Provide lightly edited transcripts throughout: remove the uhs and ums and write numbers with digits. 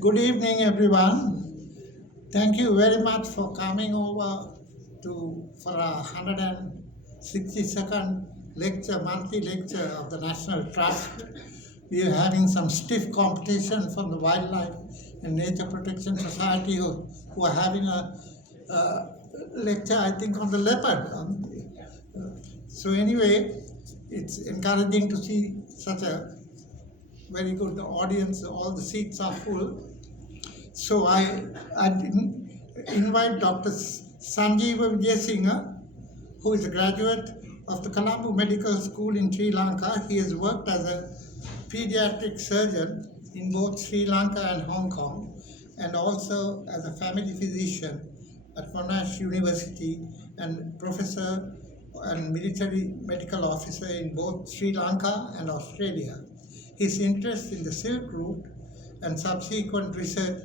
Good evening, everyone. Thank you very much for coming over for a 162nd lecture, monthly lecture of the National Trust. We are having some stiff competition from the Wildlife and Nature Protection Society who are having a lecture, I think, on the leopard. So anyway, it's encouraging to see such a very good audience. All the seats are full. So I invite Dr. Sanjiva Wijesinha, who is a graduate of the Colombo Medical School in Sri Lanka. He has worked as a pediatric surgeon in both Sri Lanka and Hong Kong, and also as a family physician at Monash University and professor and military medical officer in both Sri Lanka and Australia. His interest in the Silk Route and subsequent research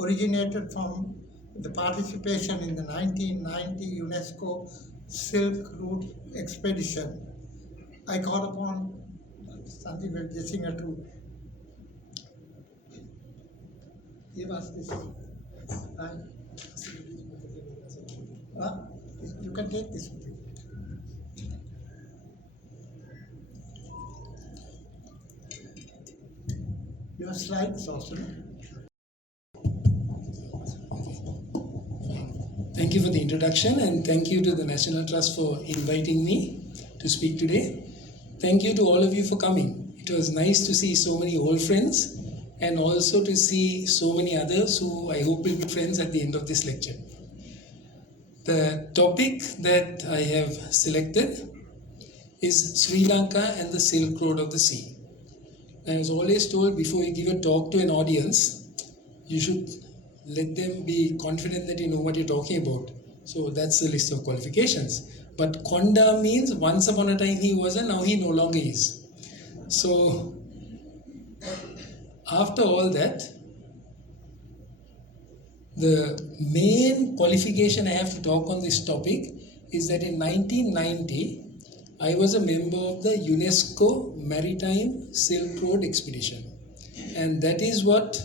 originated from the participation in the 1990 UNESCO Silk Route expedition. I called upon Sanjiva Wijesinha to give us this. You can take this. Your slides also. Thank you for the introduction, and thank you to the National Trust for inviting me to speak today. Thank you to all of you for coming. It was nice to see so many old friends and also to see so many others who I hope will be friends at the end of this lecture. The topic that I have selected is Sri Lanka and the Silk Road of the Sea. I was always told before you give a talk to an audience, you should let them be confident that you know what you're talking about. So that's the list of qualifications. But Konda means once upon a time he was and now he no longer is. So after all that, the main qualification I have to talk on this topic is that in 1990, I was a member of the UNESCO Maritime Silk Road Expedition. And that is what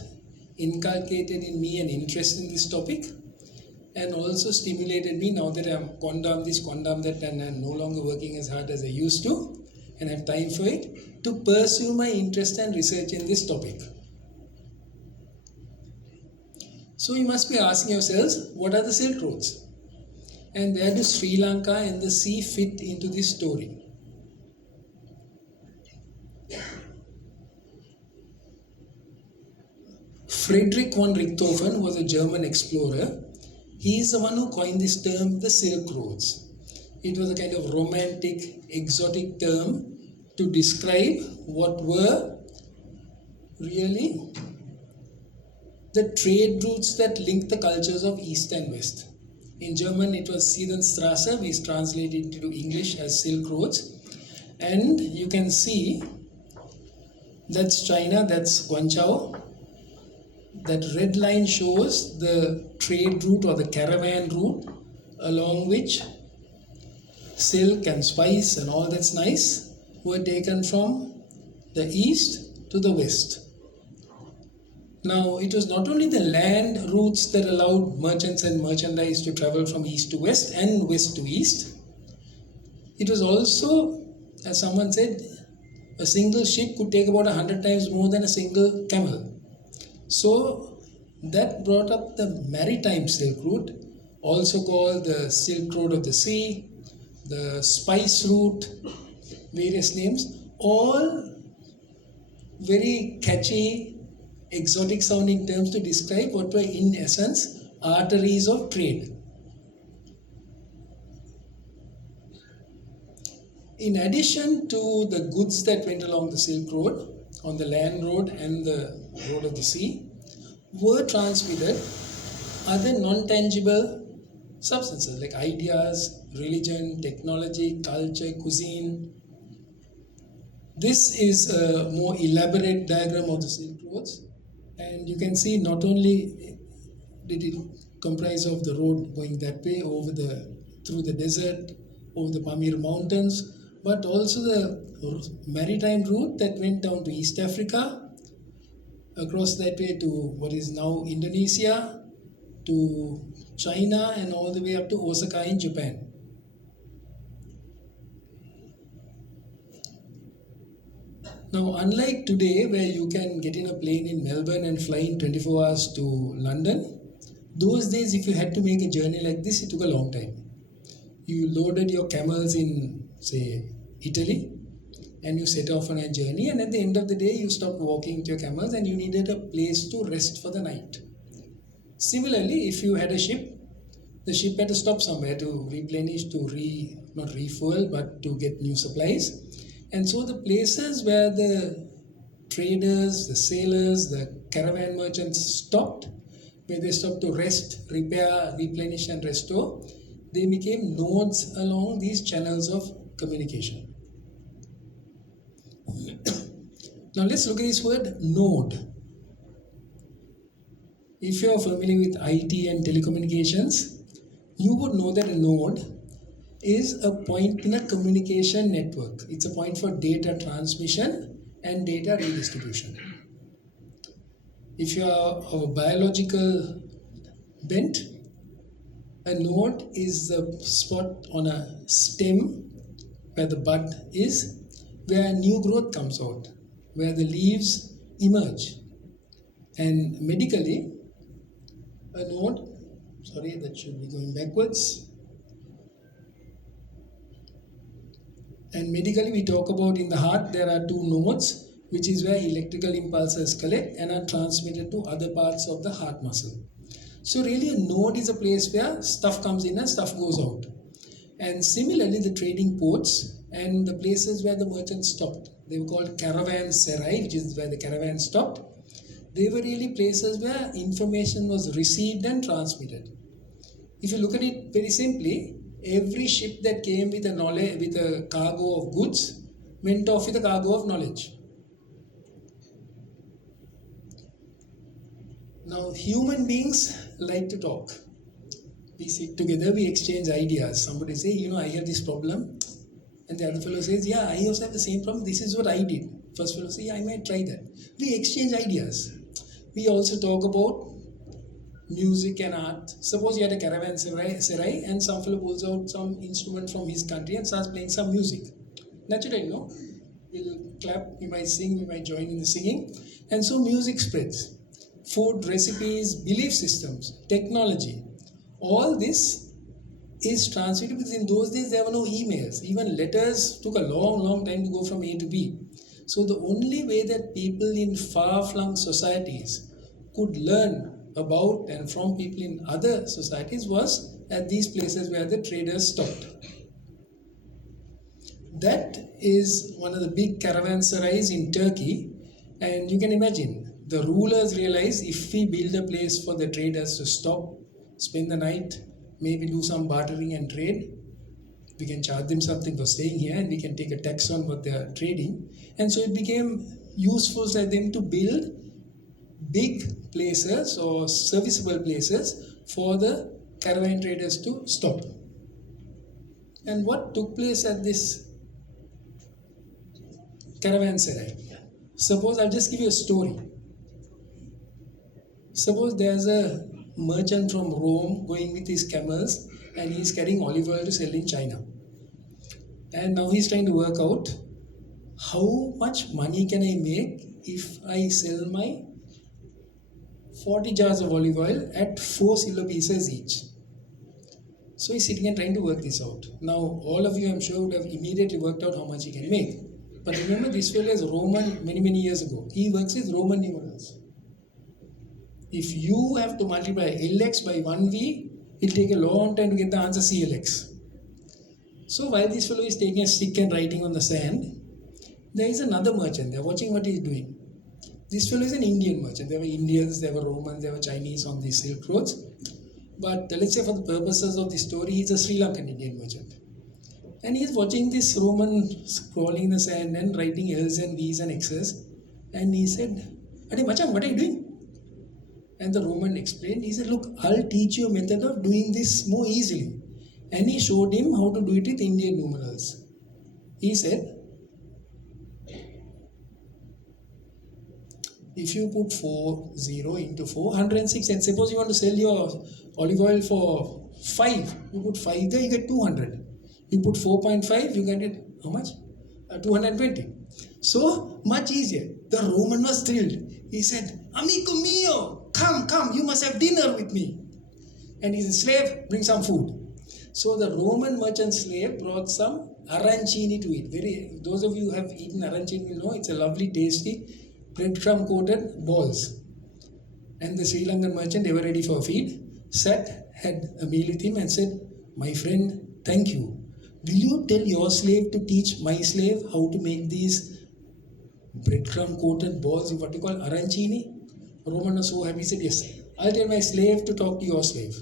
inculcated in me an interest in this topic and also stimulated me now that I'm condemn this, condemn that, and I'm no longer working as hard as I used to and have time for it, to pursue my interest and research in this topic. So you must be asking yourselves, what are the Silk Roads? And where do Sri Lanka and the sea fit into this story? Friedrich von Richthofen was a German explorer. He is the one who coined this term, the Silk Roads. It was a kind of romantic, exotic term to describe what were really the trade routes that linked the cultures of East and West. In German, it was Seidenstraße, we translate it into English as Silk Roads. And you can see that's China, that's Guangzhou. That red line shows the trade route or the caravan route along which silk and spice and all that's nice were taken from the east to the west. Now, it was not only the land routes that allowed merchants and merchandise to travel from east to west and west to east. It was also, as someone said, a single ship could take about 100 times more than a single camel. So that brought up the maritime Silk Route, also called the Silk Road of the Sea, the Spice Route, various names, all very catchy, exotic sounding terms to describe what were in essence arteries of trade. In addition to the goods that went along the Silk Road, on the land road and the road of the sea, were transmitted other non-tangible substances like ideas, religion, technology, culture, cuisine. This is a more elaborate diagram of the Silk Roads, and you can see not only did it comprise of the road going that way through the desert, over the Pamir Mountains, but also the maritime route that went down to East Africa, across that way to what is now Indonesia, to China, and all the way up to Osaka in Japan. Now, unlike today, where you can get in a plane in Melbourne and fly in 24 hours to London, those days, if you had to make a journey like this, it took a long time. You loaded your camels in, say, Italy, and you set off on a journey, and at the end of the day, you stopped walking with your camels and you needed a place to rest for the night. Similarly, if you had a ship, the ship had to stop somewhere to replenish, not refuel, but to get new supplies. And so the places where the traders, the sailors, the caravan merchants stopped, where they stopped to rest, repair, replenish and restore, they became nodes along these channels of communication. Now let's look at this word node. If you are familiar with IT and telecommunications, you would know that a node is a point in a communication network. It's a point for data transmission and data redistribution. If you are of a biological bent, a node is the spot on a stem where the bud is, where new growth comes out, where the leaves emerge. And medically, a node, that should be going backwards. And medically, we talk about in the heart, there are two nodes, which is where electrical impulses collect and are transmitted to other parts of the heart muscle. So really a node is a place where stuff comes in and stuff goes out. And similarly, the trading ports and the places where the merchants stopped, they were called caravanserai, which is where the caravan stopped. They were really places where information was received and transmitted. If you look at it very simply, every ship that came with a cargo of goods went off with a cargo of knowledge. Now, human beings like to talk. We sit together, we exchange ideas. Somebody say, I have this problem. And the other fellow says, yeah, I also have the same problem. This is what I did. First fellow says, yeah, I might try that. We exchange ideas. We also talk about music and art. Suppose you had a caravanserai and some fellow pulls out some instrument from his country and starts playing some music. Naturally, we'll clap, we might sing, we might join in the singing. And so music spreads. Food, recipes, belief systems, technology. All this is transmitted because in those days there were no emails. Even letters took a long time to go from A to B. So the only way that people in far-flung societies could learn about and from people in other societies was at these places where the traders stopped. That is one of the big caravanserais in Turkey, and you can imagine the rulers realize if we build a place for the traders to stop, spend the night, maybe do some bartering and trade, we can charge them something for staying here and we can take a tax on what they are trading. And so it became useful for them to build big places or serviceable places for the caravan traders to stop. And what took place at this caravanserai? Suppose I'll just give you a story. Suppose there's a merchant from Rome going with his camels and he's carrying olive oil to sell in China. And now he's trying to work out how much money can I make if I sell my 40 jars of olive oil at 4 silver pieces each. So he's sitting and trying to work this out. Now all of you I'm sure would have immediately worked out how much he can make. But remember, this fellow is Roman many years ago. He works with Roman numerals. If you have to multiply LX by 1V, it'll take a long time to get the answer CLX. So while this fellow is taking a stick and writing on the sand, there is another merchant. They're watching what he's doing. This fellow is an Indian merchant. There were Indians, there were Romans, there were Chinese on these Silk Roads. But let's say for the purposes of the story, he's a Sri Lankan Indian merchant. And he's watching this Roman scrawling in the sand and writing L's and V's and X's. And he said, "Ade Macham, what are you doing?" And the Roman explained, he said, "Look, I'll teach you a method of doing this more easily." And he showed him how to do it with Indian numerals. He said, If you put 40 into 406, and suppose you want to sell your olive oil for 5, you put 5 there, you get 200. You put 4.5, you get how much? 220. So much easier. The Roman was thrilled. He said, Amico mio, come, you must have dinner with me. And his slave, bring some food. So the Roman merchant slave brought some arancini to eat. Those of you who have eaten arancini will know it's a lovely, tasty, breadcrumb coated balls. And the Sri Lankan merchant, ever ready for a feed, sat, had a meal with him and said, my friend, thank you. Will you tell your slave to teach my slave how to make these breadcrumb coated balls, what you call arancini? Roman was so happy, he said, yes, I'll tell my slave to talk to your slave.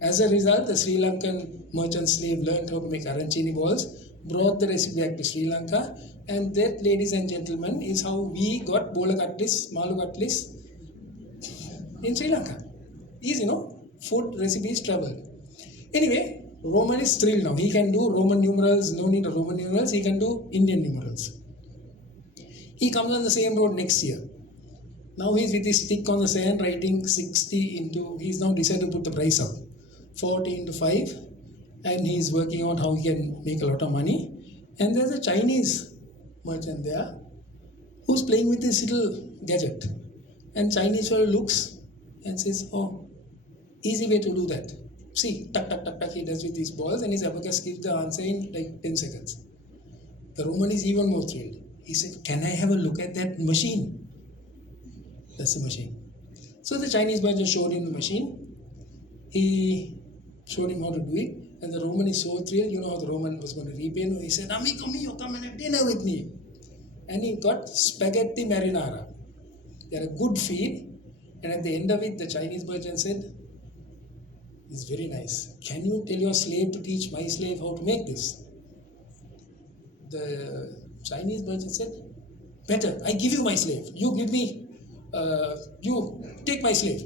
As a result, the Sri Lankan merchant slave learned how to make arancini balls, brought the recipe back to Sri Lanka, and that, ladies and gentlemen, is how we got bola katlis, malu katlis in Sri Lanka. Easy, no? Food recipes traveled. Anyway, Roman is thrilled now. He can do Roman numerals, no need of Roman numerals, he can do Indian numerals. He comes on the same road next year. Now he's with his stick on the sand writing 60 into, he's now decided to put the price up. 40 into 5, and he's working out how he can make a lot of money. And there's a Chinese merchant there who's playing with this little gadget. And Chinese fellow looks and says, oh, easy way to do that. See, tuck, he does with these balls, and his abacus gives the answer in like 10 seconds. The Roman is even more thrilled. He said, can I have a look at that machine? That's the machine. So the Chinese merchant showed him the machine. He showed him how to do it. And the Roman is so thrilled, you know how the Roman was going to repay him. He said, Amico mio, come and have dinner with me. And he got spaghetti marinara. They had a good feed. And at the end of it, the Chinese merchant said, it's very nice. Can you tell your slave to teach my slave how to make this? The Chinese merchant said, better, I give you my slave. You give me, you take my slave.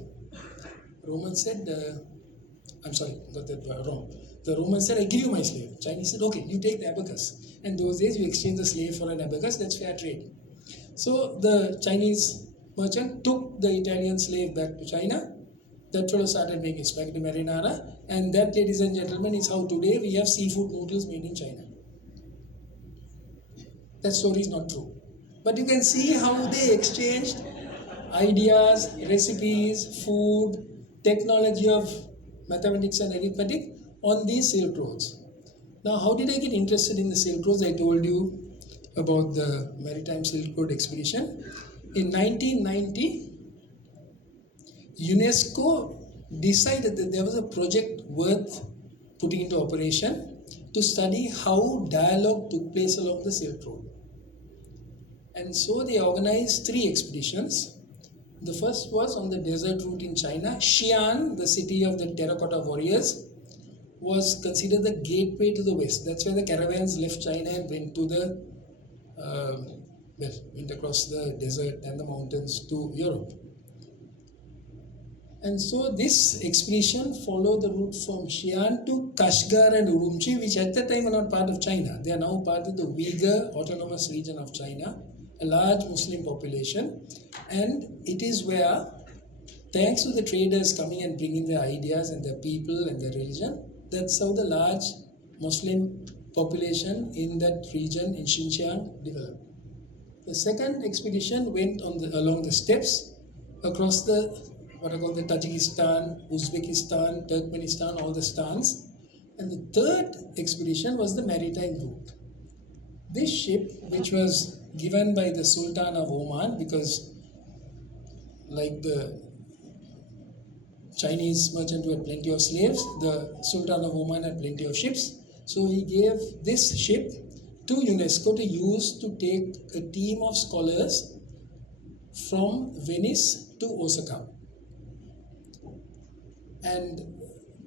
Roman said, I'm sorry, got that wrong. The Roman said, I give you my slave. Chinese said, okay, you take the abacus. And those days you exchange the slave for an abacus, that's fair trade. So the Chinese merchant took the Italian slave back to China. That fellow started making spaghetti marinara, and that, ladies and gentlemen, is how today we have seafood noodles made in China. That story is not true. But you can see how they exchanged ideas, recipes, food, technology of mathematics and arithmetic on these Silk Roads. Now, how did I get interested in the Silk Roads? I told you about the Maritime Silk Road expedition. In 1990, UNESCO decided that there was a project worth putting into operation to study how dialogue took place along the Silk Road. And so they organized 3 expeditions. The first was on the desert route in China. Xi'an, the city of the terracotta warriors, was considered the gateway to the west. That's where the caravans left China and went to the went across the desert and the mountains to Europe. And so this expedition followed the route from Xi'an to Kashgar and Urumqi, which at that time were not part of China. They are now part of the Uyghur Autonomous Region of China, a large Muslim population. And it is where, thanks to the traders coming and bringing their ideas and their people and their religion, that's how the large Muslim population in that region in Xinjiang developed. The second expedition went along the steppes across what are called the Tajikistan, Uzbekistan, Turkmenistan, all the stans. And the third expedition was the maritime route. This ship, which was given by the Sultan of Oman, because like the Chinese merchant who had plenty of slaves, the Sultan of Oman had plenty of ships. So he gave this ship to UNESCO to use to take a team of scholars from Venice to Osaka. And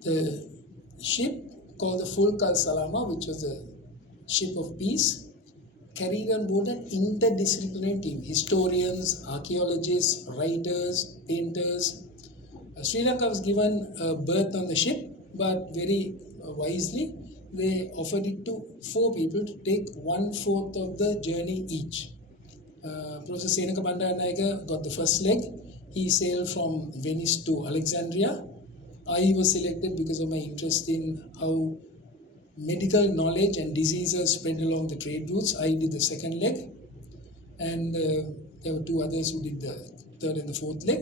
the ship called the Fulk al-Salama, which was a ship of peace, carried on board an interdisciplinary team, historians, archaeologists, writers, painters. Sri Lanka was given a berth on the ship, but very wisely, they offered it to 4 people to take 1/4 of the journey each. Professor Senaka Bandaranaike got the first leg. He sailed from Venice to Alexandria. I was selected because of my interest in how medical knowledge and diseases spread along the trade routes. I did the second leg, and there were two others who did the third and the fourth leg.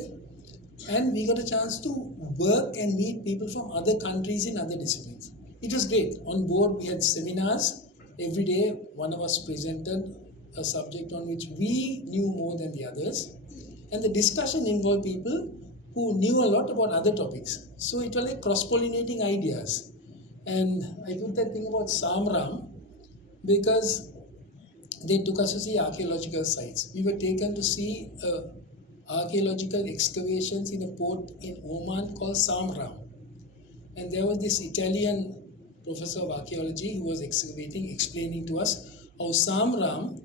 And we got a chance to work and meet people from other countries in other disciplines. It was great. On board, we had seminars. Every day, one of us presented a subject on which we knew more than the others. And the discussion involved people who knew a lot about other topics. So it was like cross-pollinating ideas. And I put that thing about Samram because they took us to see archaeological sites. We were taken to see archaeological excavations in a port in Oman called Samram. And there was this Italian professor of archaeology who was excavating, explaining to us how Samram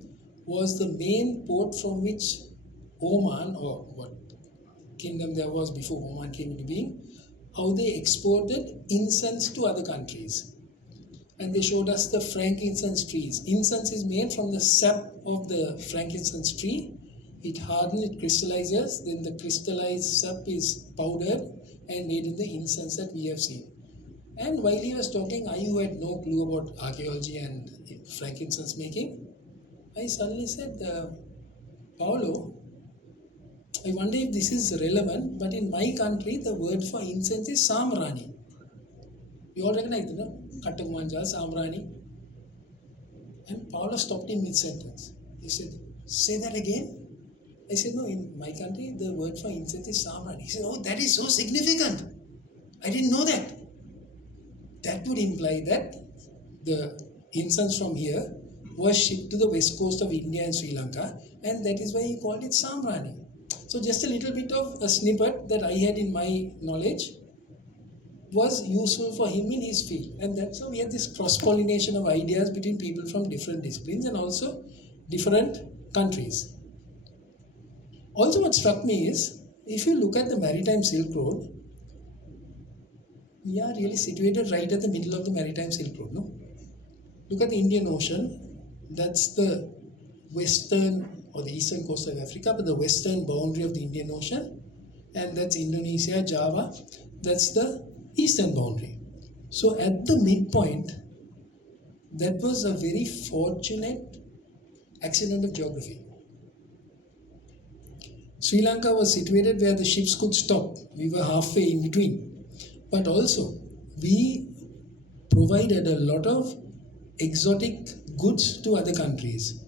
was the main port from which Oman, or what kingdom there was before Oman came into being, how they exported incense to other countries. And they showed us the frankincense trees. Incense is made from the sap of the frankincense tree. It hardens, it crystallizes, then the crystallized sap is powdered and made in the incense that we have seen. And while he was talking, I who had no clue about archaeology and frankincense making, I suddenly said, Paolo, I wonder if this is relevant, but in my country, the word for incense is Samrani. You all recognize it, no? Kattakumanja, Samrani. And Paolo stopped him mid-sentence. He said, say that again? I said, no, in my country, the word for incense is Samrani. He said, oh, that is so significant. I didn't know that. That would imply that the incense from here was shipped to the west coast of India and Sri Lanka, and that is why he called it Samrani. So just a little bit of a snippet that I had in my knowledge was useful for him in his field. And that's how we had this cross-pollination of ideas between people from different disciplines and also different countries. Also what struck me is, if you look at the Maritime Silk Road, we are really situated right at the middle of the Maritime Silk Road, no? Look at the Indian Ocean. That's the western or the eastern coast of Africa, but the western boundary of the Indian Ocean. And that's Indonesia, Java. That's the eastern boundary. So at the midpoint, that was a very fortunate accident of geography. Sri Lanka was situated where the ships could stop. We were halfway in between. But also, we provided a lot of exotic goods to other countries.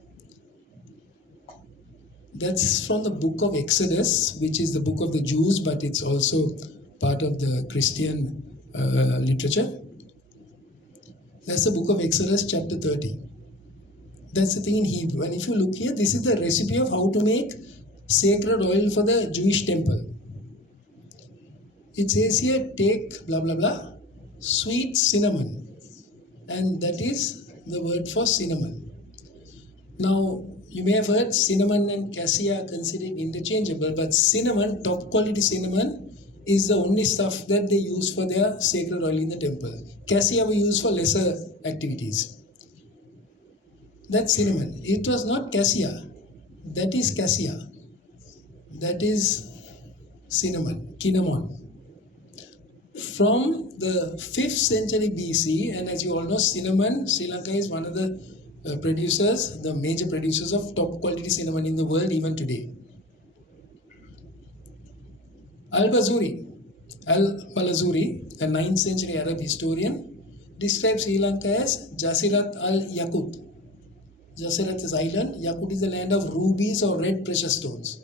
That's from the book of Exodus, which is the book of the Jews, but it's also part of the Christian literature. That's the book of Exodus, chapter 30. That's the thing in Hebrew. And if you look here, this is the recipe of how to make sacred oil for the Jewish temple. It says here, take blah blah blah, sweet cinnamon. And that is the word for cinnamon. Now, you may have heard cinnamon and cassia are considered interchangeable, but cinnamon, top quality cinnamon, is the only stuff that they use for their sacred oil in the temple. Cassia we use for lesser activities. That's cinnamon. It was not cassia. That is cassia. That is cinnamon, cinnamon. From the 5th century BC, and as you all know, cinnamon, Sri Lanka is one of the producers, the major producers of top quality cinnamon in the world even today. Al-Balazuri, a 9th century Arab historian, describes Sri Lanka as Jasirat al-Yakut. Jasirat is island, Yakut is the land of rubies or red precious stones.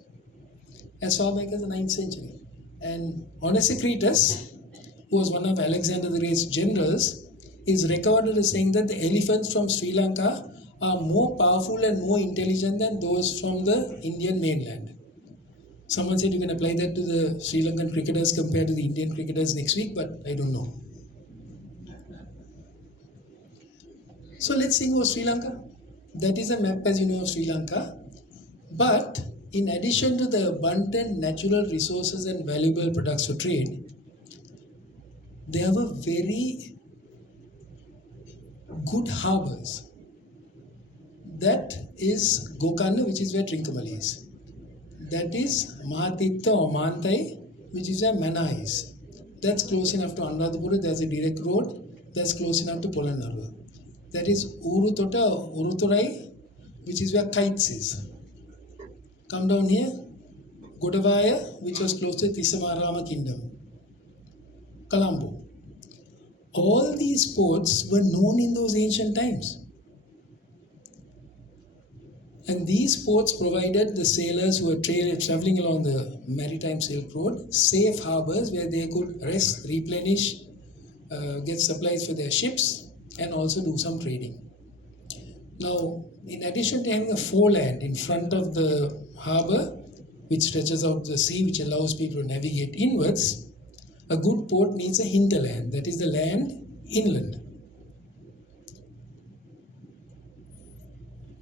As far back as the 9th century. And Onesicritus, who was one of Alexander the Great's generals, is recorded as saying that the elephants from Sri Lanka are more powerful and more intelligent than those from the Indian mainland. Someone said you can apply that to the Sri Lankan cricketers compared to the Indian cricketers next week, but I don't know. So let's think about Sri Lanka. That is a map, as you know, of Sri Lanka. But in addition to the abundant natural resources and valuable products for trade, there were very good harbors. That is Gokarna, which is where Trincomalee is. That is Mahatitta or Mantai, which is where Mana is. That's close enough to Anuradhapura. There's a direct road. That's close enough to Polonnaruwa. That is Urutota, Uruturai, which is where Kites is. Come down here, Godavaya, which was close to Tisamarama kingdom. Colombo. All these ports were known in those ancient times. And these ports provided the sailors who were traveling along the maritime Silk Road safe harbors where they could rest, replenish, get supplies for their ships, and also do some trading. Now, in addition to having a foreland in front of the harbor, which stretches out the sea, which allows people to navigate inwards, a good port needs a hinterland, that is the land inland.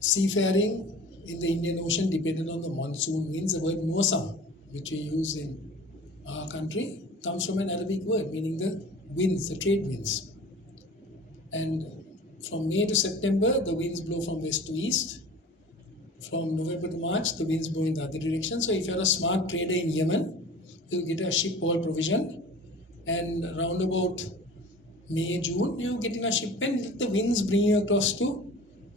Seafaring in the Indian Ocean depended on the monsoon winds. The word mosam, which we use in our country, comes from an Arabic word meaning the winds, the trade winds. And from May to September, the winds blow from west to east. From November to March, the winds blow in the other direction. So if you're a smart trader in Yemen, you'll get a ship all provisioned. And around about May, June, you get in a ship and let the winds bring you across to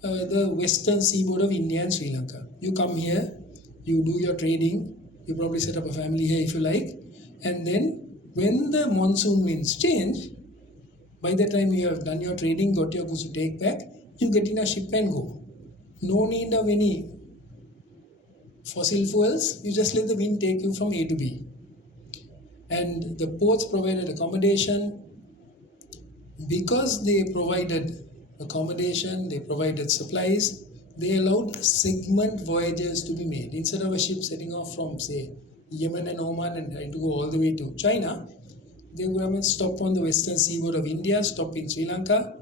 the western seaboard of India and Sri Lanka. You come here, you do your trading, you probably set up a family here if you like, and then when the monsoon winds change, by the time you have done your trading, got your goods to take back, you get in a ship and go. No need of any fossil fuels, you just let the wind take you from A to B. And the ports provided accommodation. Because they provided accommodation, they provided supplies, they allowed segment voyages to be made. Instead of a ship setting off from, say, Yemen and Oman and trying to go all the way to China, they would stop on the western seaboard of India, stop in Sri Lanka,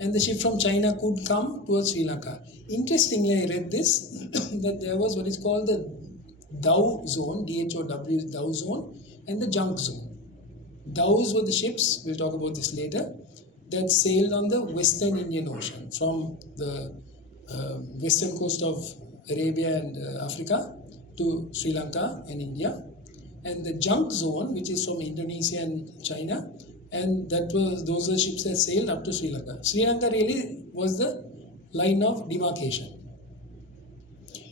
and the ship from China could come towards Sri Lanka. Interestingly, I read this, that there was what is called the Dhow zone, D-H-O-W is Dhow zone, and the Junk zone. Dhows were the ships, we'll talk about this later, that sailed on the western Indian Ocean from the western coast of Arabia and Africa to Sri Lanka and India, and the Junk zone, which is from Indonesia and China, and those were ships that sailed up to Sri Lanka. Sri Lanka really was the line of demarcation.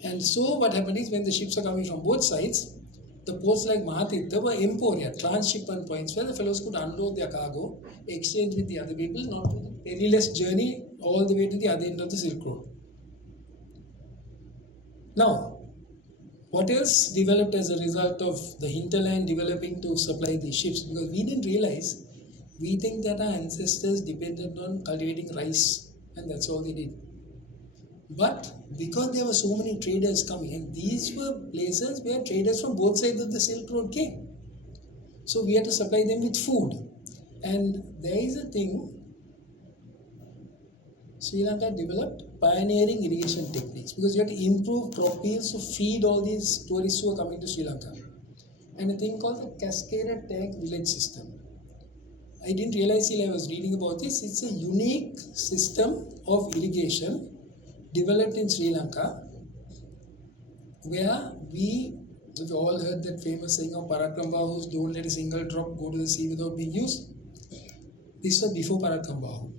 And so what happened is when the ships are coming from both sides, the ports like Mahatitta were emporia, transshipment points where the fellows could unload their cargo, exchange with the other people, not with a perilous journey all the way to the other end of the Silk Road. Now, what else developed as a result of the hinterland developing to supply these ships? Because we didn't realize, we think that our ancestors depended on cultivating rice and that's all they did. But because there were so many traders coming, and these were places where traders from both sides of the Silk Road came. So we had to supply them with food. And there is a thing, Sri Lanka developed pioneering irrigation techniques because you had to improve crop yields to feed all these tourists who are coming to Sri Lanka. And a thing called the cascaded tank village system. I didn't realize till I was reading about this. It's a unique system of irrigation developed in Sri Lanka, where we've all heard that famous saying of Parakram Bahus, don't let a single drop go to the sea without being used. This was before Parakram Bahu.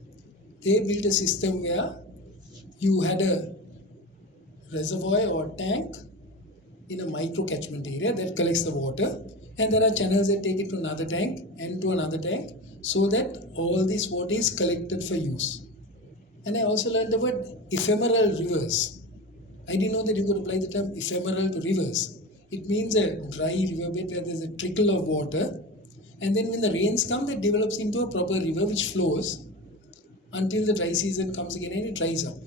They built a system where you had a reservoir or tank in a micro catchment area that collects the water, and there are channels that take it to another tank and to another tank so that all this water is collected for use. And I also learned the word ephemeral rivers. I didn't know that you could apply the term ephemeral to rivers. It means a dry riverbed where there's a trickle of water, and then when the rains come, that develops into a proper river which flows until the dry season comes again and it dries up.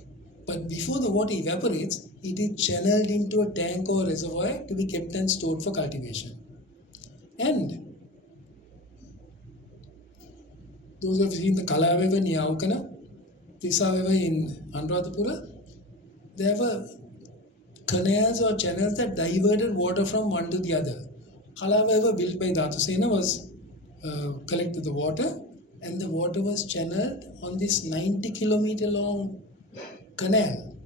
But before the water evaporates, it is channeled into a tank or reservoir to be kept and stored for cultivation. And those who have seen the Kala River near Aukana, Tisa River in Anuradhapura, there were canals or channels that diverted water from one to the other. Kala River, built by Dhatusena, was collected the water, and the water was channeled on this 90-kilometer long canal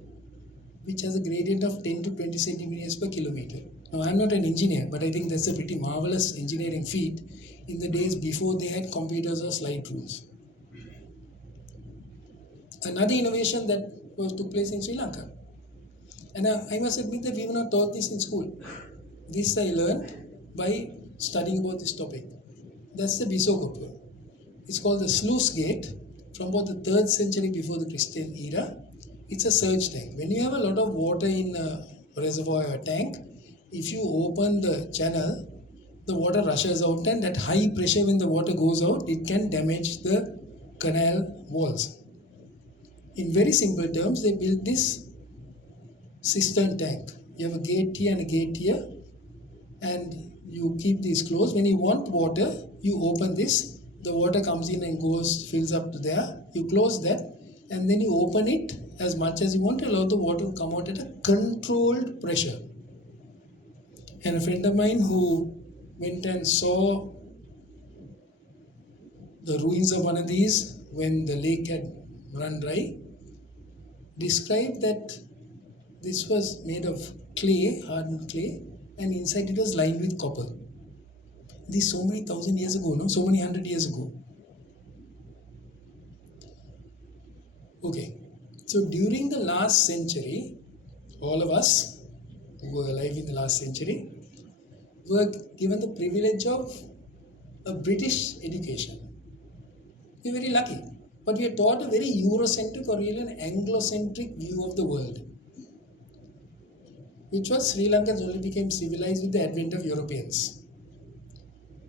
which has a gradient of 10 to 20 centimeters per kilometer. Now, I'm not an engineer, but I think that's a pretty marvelous engineering feat in the days before they had computers or slide rules. Another innovation that took place in Sri Lanka. And I must admit that we were not taught this in school. This I learned by studying about this topic. That's the Bisogopa. It's called the sluice gate from about the 3rd century before the Christian era. It's a surge tank. When you have a lot of water in a reservoir or a tank, if you open the channel, the water rushes out, and at high pressure when the water goes out, it can damage the canal walls. In very simple terms, they built this cistern tank. You have a gate here and a gate here, and you keep these closed. When you want water, you open this, the water comes in and goes, fills up to there. You close that, and then you open it as much as you want to allow the water to come out at a controlled pressure. And a friend of mine who went and saw the ruins of one of these when the lake had run dry described that this was made of clay, hardened clay, and inside it was lined with copper. This so many thousand years ago, no? So many 100 years ago. Okay, so during the last century, all of us who were alive in the last century were given the privilege of a British education. We're very lucky, but we are taught a very Eurocentric or really an Anglo-centric view of the world, which was Sri Lankans only became civilized with the advent of Europeans.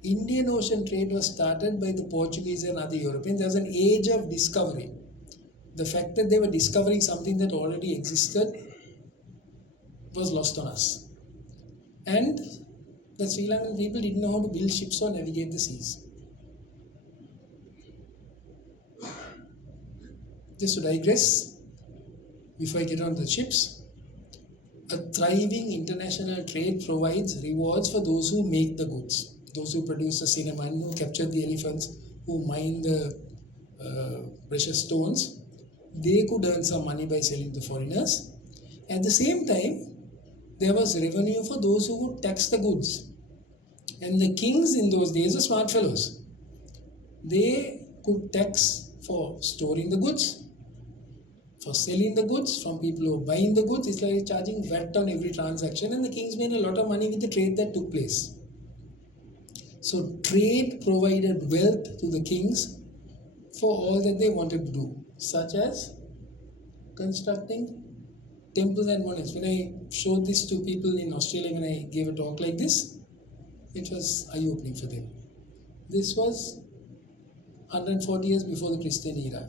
Indian Ocean trade was started by the Portuguese and other Europeans. There was an age of discovery. The fact that they were discovering something that already existed was lost on us. And the Sri Lankan people didn't know how to build ships or navigate the seas. Just to digress, before I get on to the ships, a thriving international trade provides rewards for those who make the goods, those who produce the cinnamon, who capture the elephants, who mine the precious stones. They could earn some money by selling to foreigners. At the same time, there was revenue for those who would tax the goods. And the kings in those days were smart fellows. They could tax for storing the goods, for selling the goods, from people who are buying the goods. It's like charging VAT on every transaction, and the kings made a lot of money with the trade that took place. So trade provided wealth to the kings for all that they wanted to do, such as constructing temples and monuments. When I showed this to people in Australia, when I gave a talk like this, it was eye-opening for them. This was 140 years before the Christian era.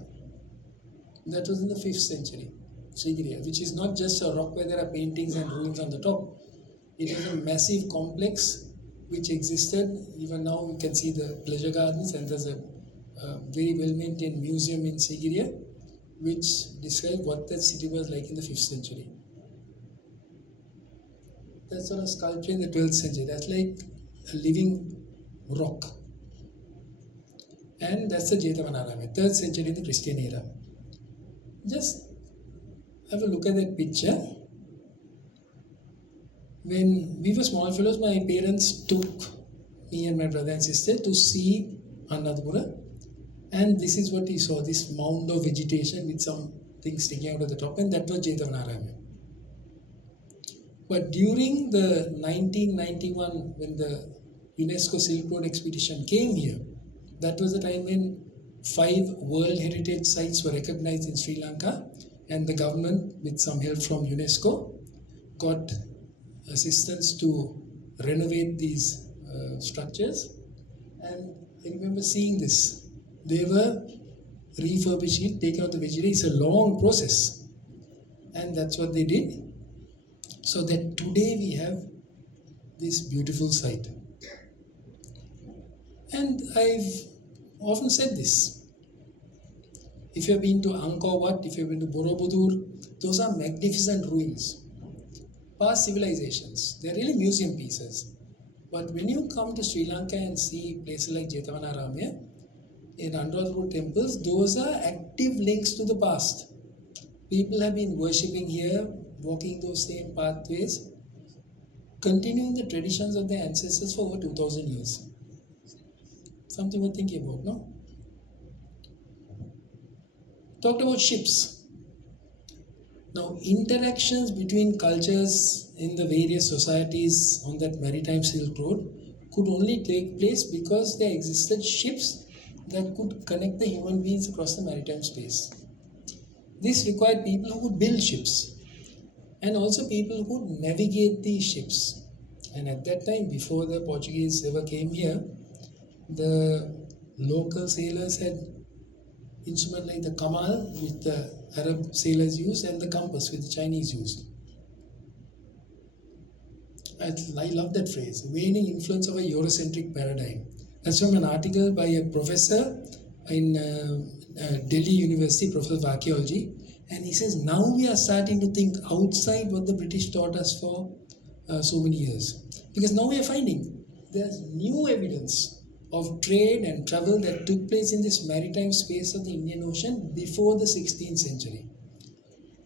That was in the 5th century, Sigiriya, which is not just a rock where there are paintings and ruins on the top. It is a massive complex which existed. Even now you can see the pleasure gardens, and there's a very well-maintained museum in Sigiriya which describes what that city was like in the 5th century. That's sort of sculpture in the 12th century. That's like a living rock. And that's the Jetavanaram, 3rd century in the Christian era. Just have a look at that picture. When we were small fellows, my parents took me and my brother and sister to see Anuradhapura, and this is what we saw, this mound of vegetation with some things sticking out of the top, and that was Jetavanaram. But during the 1991, when the UNESCO Silk Road expedition came here, that was the time when 5 World Heritage Sites were recognized in Sri Lanka, and the government, with some help from UNESCO, got assistance to renovate these structures. And I remember seeing this. They were refurbishing it, taking out the vegetation. It's a long process, and that's what they did. So that today we have this beautiful site. And I've often said this. If you have been to Angkor Wat, if you have been to Borobudur, those are magnificent ruins. Past civilizations. They're really museum pieces. But when you come to Sri Lanka and see places like Jetavanaram, in Anuradhapura temples, those are active links to the past. People have been worshipping here walking those same pathways, continuing the traditions of their ancestors for over 2000 years. Something worth thinking about, no? Talked about ships. Now, interactions between cultures in the various societies on that maritime Silk Road could only take place because there existed ships that could connect the human beings across the maritime space. This required people who could build ships and also people who could navigate these ships. And at that time, before the Portuguese ever came here, the local sailors had instruments like the kamal, which the Arab sailors used, and the compass, which the Chinese used. I love that phrase, waning influence of a Eurocentric paradigm. That's from an article by a professor in Delhi University, Professor of Archaeology, and he says, now we are starting to think outside what the British taught us for so many years. Because now we are finding there's new evidence of trade and travel that took place in this maritime space of the Indian Ocean before the 16th century.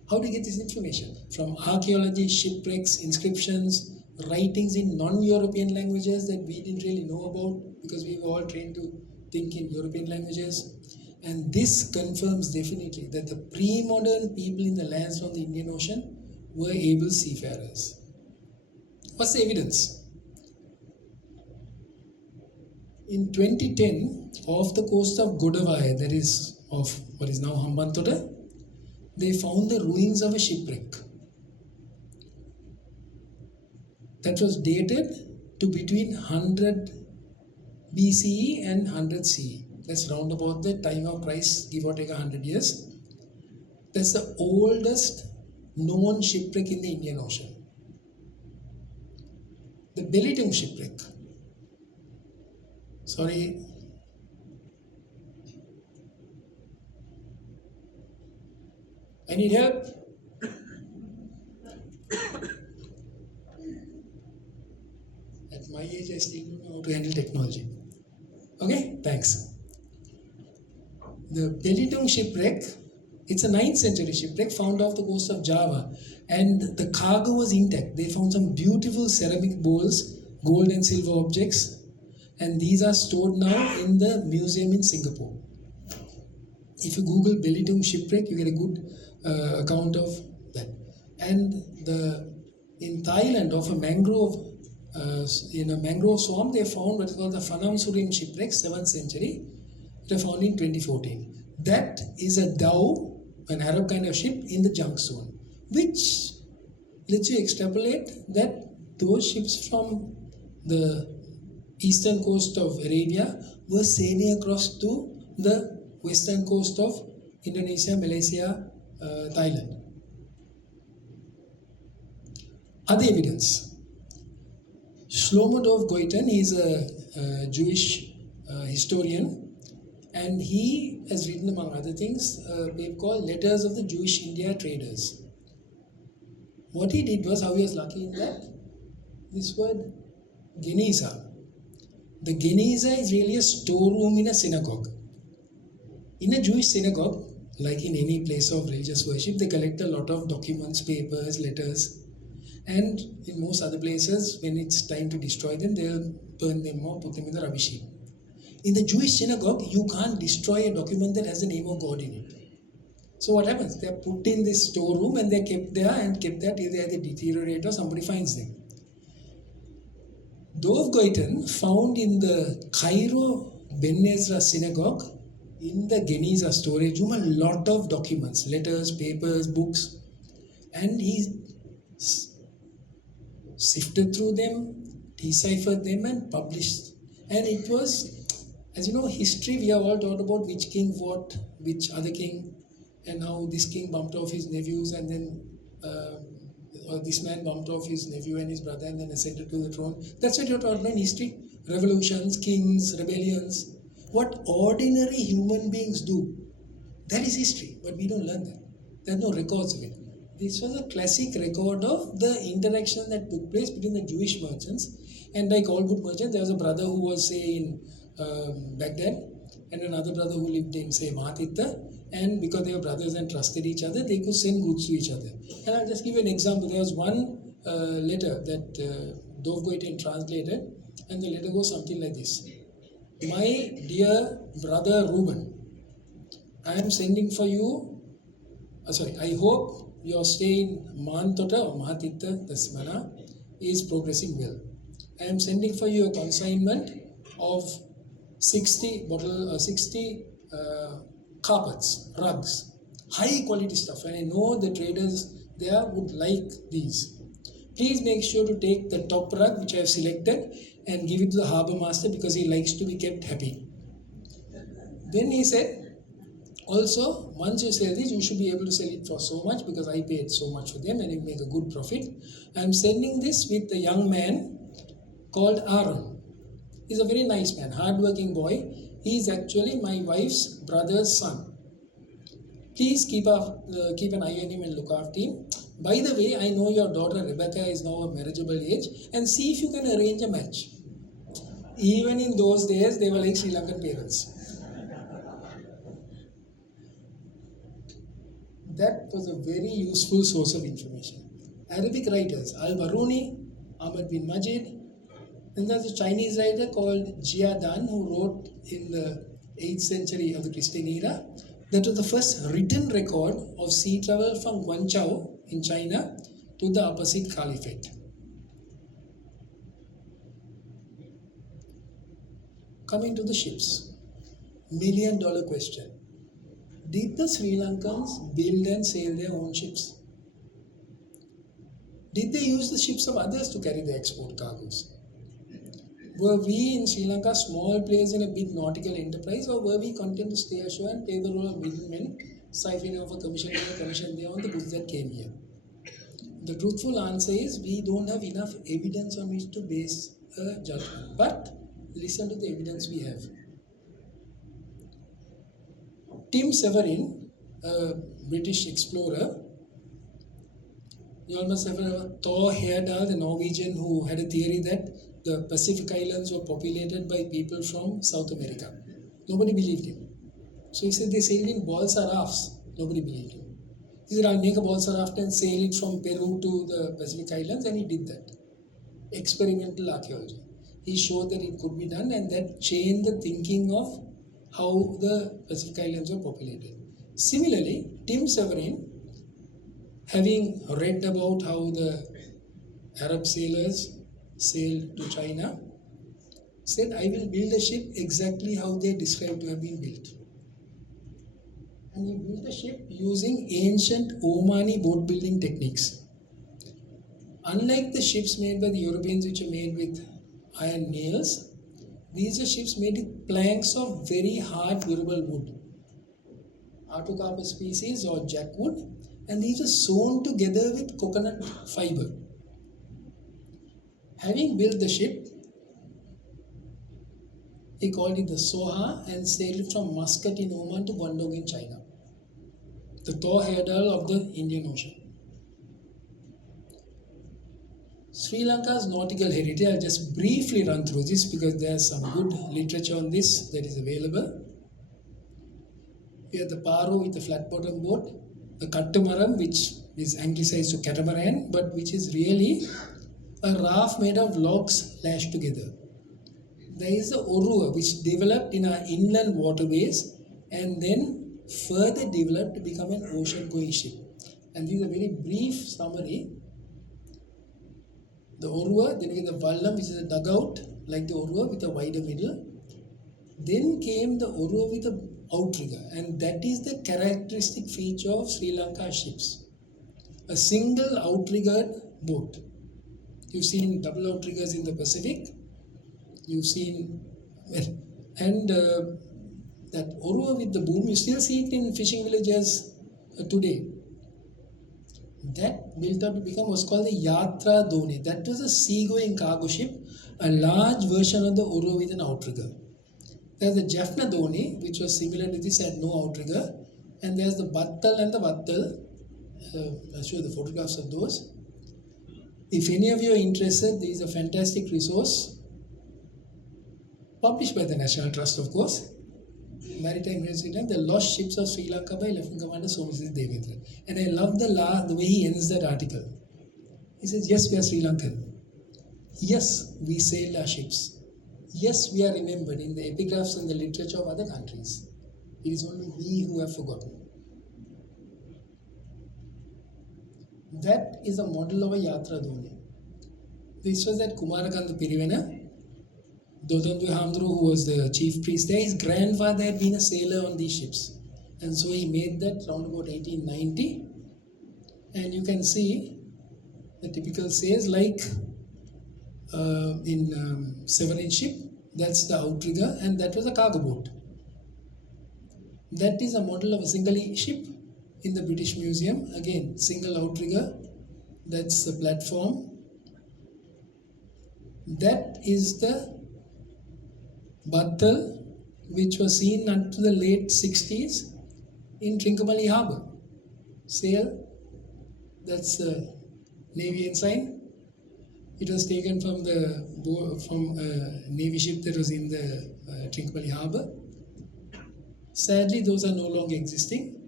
How do you get this information? From archaeology, shipwrecks, inscriptions, writings in non-European languages that we didn't really know about because we were all trained to think in European languages. And this confirms definitely that the pre-modern people in the lands from the Indian Ocean were able seafarers. What's the evidence? In 2010, off the coast of Godavai, that is of what is now Hambantota, they found the ruins of a shipwreck that was dated to between 100 BCE and 100 CE. That's round about the time of Christ, give or take 100 years. That's the oldest known shipwreck in the Indian Ocean. The Belitung shipwreck. Sorry. I need help. At my age, I still don't know how to handle technology. Okay, thanks. The Belitung shipwreck, it's a 9th century shipwreck found off the coast of Java, and the cargo was intact. They found some beautiful ceramic bowls, gold and silver objects, and these are stored now in the museum in Singapore. If you Google Belitung shipwreck, you get a good account of that. And in Thailand, of a mangrove, in a mangrove swamp, they found what is called the Phanam Surim shipwreck, 7th century. It was found in 2014. That is a dhow, an Arab kind of ship in the junk zone, which lets you extrapolate that those ships from the eastern coast of Arabia were sailing across to the western coast of Indonesia, Malaysia, Thailand. Other evidence. Shlomo Dov Goiten, he is a Jewish historian, and he has written, among other things, a paper called Letters of the Jewish India Traders. What he did was, how he was lucky in that, this word Geniza. The Geniza is really a storeroom in a synagogue. In a Jewish synagogue, like in any place of religious worship, they collect a lot of documents, papers, letters, and in most other places, when it's time to destroy them, they'll burn them or put them in the rubbish heap. In the Jewish synagogue, you can't destroy a document that has the name of God in it. So what happens? They are put in this storeroom and they're kept there till they either deteriorate or somebody finds them. Dov Goiten found in the Cairo Ben Ezra synagogue, in the Geniza storage room, a lot of documents, letters, papers, books, and he sifted through them, deciphered them and published. And it was, as you know, history, we have all taught about which king fought which other king, and how this king bumped off his nephews, and then this man bumped off his nephew and his brother and then ascended to the throne. That's what you're taught in history. Revolutions, kings, rebellions. What ordinary human beings do, that is history, but we don't learn that. There are no records of it. This was a classic record of the interaction that took place between the Jewish merchants, and like all good merchants, there was a brother who was, say, in Baghdad, and another brother who lived in, say, Mahatita, and because they were brothers and trusted each other, they could send goods to each other. And I'll just give you an example. There was one letter that Dov Goiten translated, and the letter goes something like this. My dear brother Reuben, I am sending for you, I hope your stay in Mahantota or Mahatitta, the Smana, is progressing well. I am sending for you a consignment of 60 carpets, rugs, high quality stuff, and I know the traders there would like these. Please make sure to take the top rug which I have selected and give it to the harbour master because he likes to be kept happy. Then he said, also, once you sell this, you should be able to sell it for so much because I paid so much for them and you make a good profit. I am sending this with a young man called Aaron. He's a very nice man, hard-working boy. He is actually my wife's brother's son. Please keep an eye on him and look after him. By the way, I know your daughter Rebecca is now a marriageable age, and see if you can arrange a match. Even in those days, they were like Sri Lankan parents. That was a very useful source of information. Arabic writers, Al-Baruni, Ahmad bin Majid, and there's a Chinese writer called Jia Dan who wrote in the 8th century of the Christian era. That was the first written record of sea travel from Guangzhou in China to the Abbasid Caliphate. Coming to the ships, $1 million question. Did the Sri Lankans build and sail their own ships? Did they use the ships of others to carry their export cargoes? Were we in Sri Lanka small players in a big nautical enterprise, or were we content to stay ashore and play the role of middlemen, siphoning off a commission here, commission there on the goods that came here? The truthful answer is we don't have enough evidence on which to base a judgment. But listen to the evidence we have. Tim Severin, a British explorer, you all must have heard of Thor Heyerdahl, the Norwegian who had a theory that the Pacific Islands were populated by people from South America. Nobody believed him. So he said they sailed in balsa rafts. Nobody believed him. He said, I'll make a balsa raft and sail it from Peru to the Pacific Islands, and he did that. Experimental archaeology. He showed that it could be done, and that changed the thinking of how the Pacific Islands were populated. Similarly, Tim Severin, having read about how the Arab sailors sailed to China, said, I will build a ship exactly how they described to have been built. And he built a ship using ancient Omani boat building techniques. Unlike the ships made by the Europeans, which are made with iron nails, these are ships made with planks of very hard, durable wood, Artocarpus species or jackwood, and these are sewn together with coconut fiber. Having built the ship, he called it the Soha and sailed it from Muscat in Oman to Guangdong in China, the Thor Heyerdahl of the Indian Ocean. Sri Lanka's nautical heritage, I'll just briefly run through this because there's some good literature on this that is available. We have the Paro with the flat bottom boat, the Kattamaram, which is anglicized to catamaran, but which is really a raft made of logs lashed together. There is the Orua, which developed in our inland waterways and then further developed to become an ocean-going ship. And this is a very brief summary. The Orua, then we get the Vallam, which is a dugout like the Orua with a wider middle. Then came the Orua with a outrigger, and that is the characteristic feature of Sri Lanka ships. A single outriggered boat. You've seen double outriggers in the Pacific. You've seen, and that Orua with the boom, you still see it in fishing villages today. That built up to become what's called the Yatra Doni. That was a sea-going cargo ship, a large version of the Orua with an outrigger. There's the Jaffna Doni, which was similar to this, had no outrigger. And there's the Battal and the Vattal. I'll show you the photographs of those. If any of you are interested, there is a fantastic resource published by the National Trust, of course. Maritime Incident, The Lost Ships of Sri Lanka by Lieutenant Commander Somasit Devendra. And I love the way he ends that article. He says, yes, we are Sri Lankan. Yes, we sailed our ships. Yes, we are remembered in the epigraphs and the literature of other countries. It is only we who have forgotten. That is a model of a Yatra Dole. This was at Kumarakanda Pirivena. Dodandwe Hamdru, who was the chief priest there, his grandfather had been a sailor on these ships. And so he made that around about 1890. And you can see the typical sails like in 7-inch ship, that's the outrigger, and that was a cargo boat. That is a model of a single ship in the British Museum. Again, single outrigger, that's the platform. That is the Battal, which was seen until the late 60s in Trincomalee Harbour. Sail, that's the Navy ensign. It was taken from a Navy ship that was in the Trincomalee Harbour. Sadly, those are no longer existing.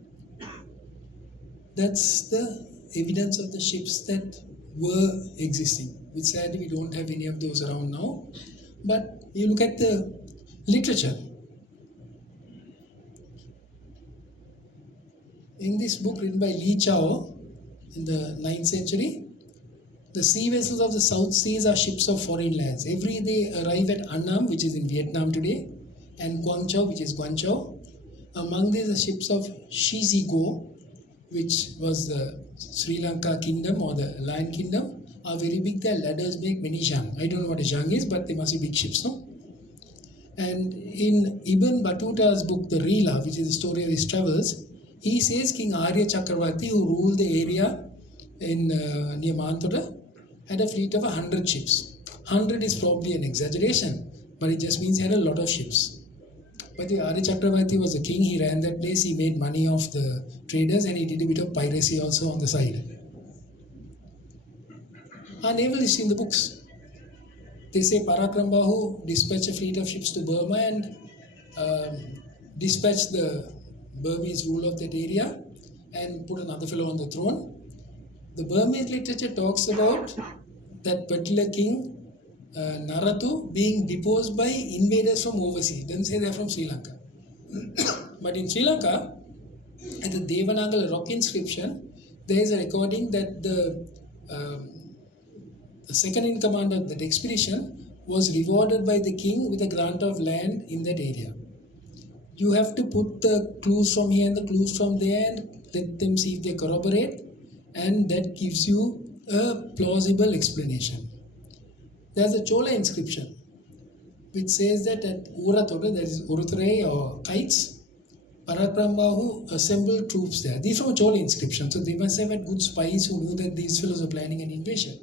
That's the evidence of the ships that were existing, which sadly we don't have any of those around now. But you look at the literature. In this book written by Li Chao in the 9th century, the sea vessels of the South Seas are ships of foreign lands. Every day they arrive at Annam, which is in Vietnam today, and Quang Chau, which is Guangzhou. Among these are ships of Shizigo, which was the Sri Lanka kingdom or the Lion kingdom, are very big. Their ladders make many zhang. I don't know what a zhang is, but they must be big ships, no? And in Ibn Battuta's book, The Reela, which is the story of his travels, he says King Arya Chakravarti, who ruled the area in near Mantoda, had a fleet of 100 ships. 100 is probably an exaggeration, but it just means he had a lot of ships. But the Arya Chakravarti was a king, he ran that place, he made money off the traders, and he did a bit of piracy also on the side. Our naval is in the books. They say Parakram Bahu dispatched a fleet of ships to Burma and dispatched the Burmese ruler of that area and put another fellow on the throne. The Burmese literature talks about that particular king, Naratu, being deposed by invaders from overseas. It doesn't say they're from Sri Lanka. But in Sri Lanka, at the Devanagala rock inscription, there is a recording that the second in command of that expedition was rewarded by the king with a grant of land in that area. You have to put the clues from here and the clues from there and let them see if they corroborate, and that gives you a plausible explanation. There's a Chola inscription which says that at Uratoga, that is Urutre or kites, Parakrambahu assembled troops there. These are from a Chola inscription, so they must have had good spies who knew that these fellows were planning an invasion.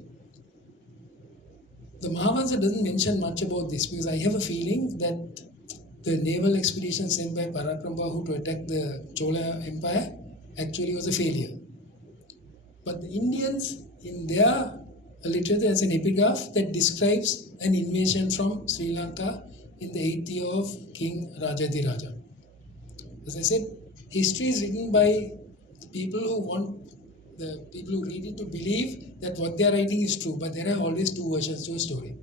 The Mahavansa doesn't mention much about this because I have a feeling that the naval expedition sent by Parakrambahu to attack the Chola Empire actually was a failure. But the Indians, in their literature, there's an epigraph that describes an invasion from Sri Lanka in the 8th year of King Rajadiraja. As I said, history is written by people who read it to believe that what they are writing is true, but there are always two versions to a story.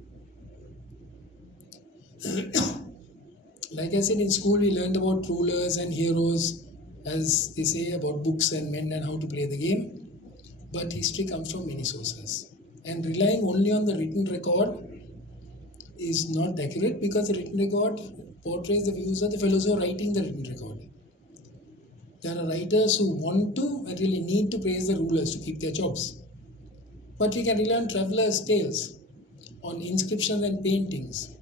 Like I said, in school we learned about rulers and heroes, as they say, about books and men and how to play the game. But history comes from many sources. And relying only on the written record is not accurate, because the written record portrays the views of the fellows who are writing the written record. There are writers who want to and really need to praise the rulers to keep their jobs. But we can rely on travelers' tales, on inscriptions and paintings,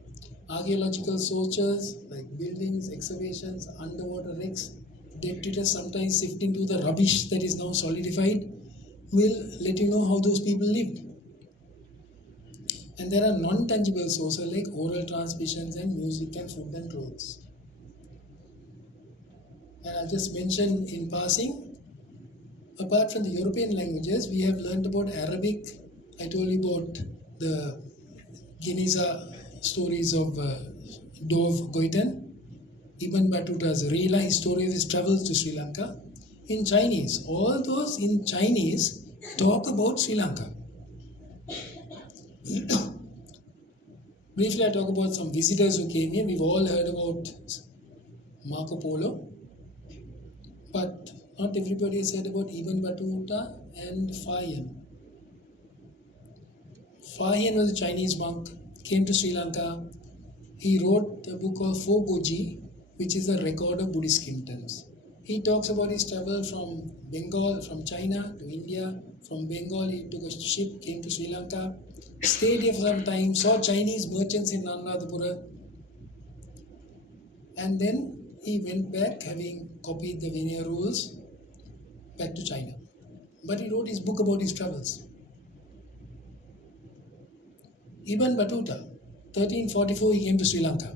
archaeological sources like buildings, excavations, underwater wrecks, detritus sometimes sifting through the rubbish that is now solidified, will let you know how those people lived. And there are non-tangible sources like oral transmissions and music and food and clothes. And I'll just mention in passing, apart from the European languages, we have learned about Arabic. I told you about the Geniza stories of Dov Goiten. Ibn Battuta's real life story of his travels to Sri Lanka. In Chinese, all those in Chinese talk about Sri Lanka. Briefly, I talk about some visitors who came here. We've all heard about Marco Polo, but not everybody has heard about Ibn Battuta and Fa Yin. Fa Yin was a Chinese monk, came to Sri Lanka. He wrote a book called Four Goji, which is a record of Buddhist kingdoms. He talks about his travel from Bengal, from China to India. From Bengal, he took a ship, came to Sri Lanka, stayed here for some time, saw Chinese merchants in Anuradhapura, and then he went back, having copied the Vinaya rules, back to China. But he wrote his book about his travels. Ibn Battuta, 1344, he came to Sri Lanka.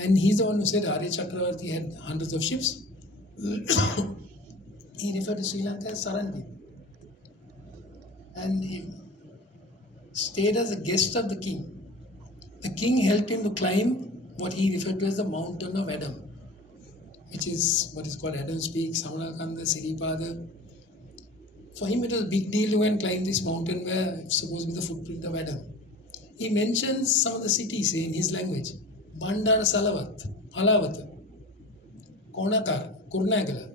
And he's the one who said Arya Chakravarti had hundreds of ships. He referred to Sri Lanka as Sarangi. And he stayed as a guest of the king. The king helped him to climb what he referred to as the mountain of Adam, which is what is called Adam's Peak, Samanakanda, Siripada. For him, it was a big deal to go and climb this mountain where it's supposed to be the footprint of Adam. He mentions some of the cities in his language: Bandar Salavat, Halawat, Konakar, Kurnagala,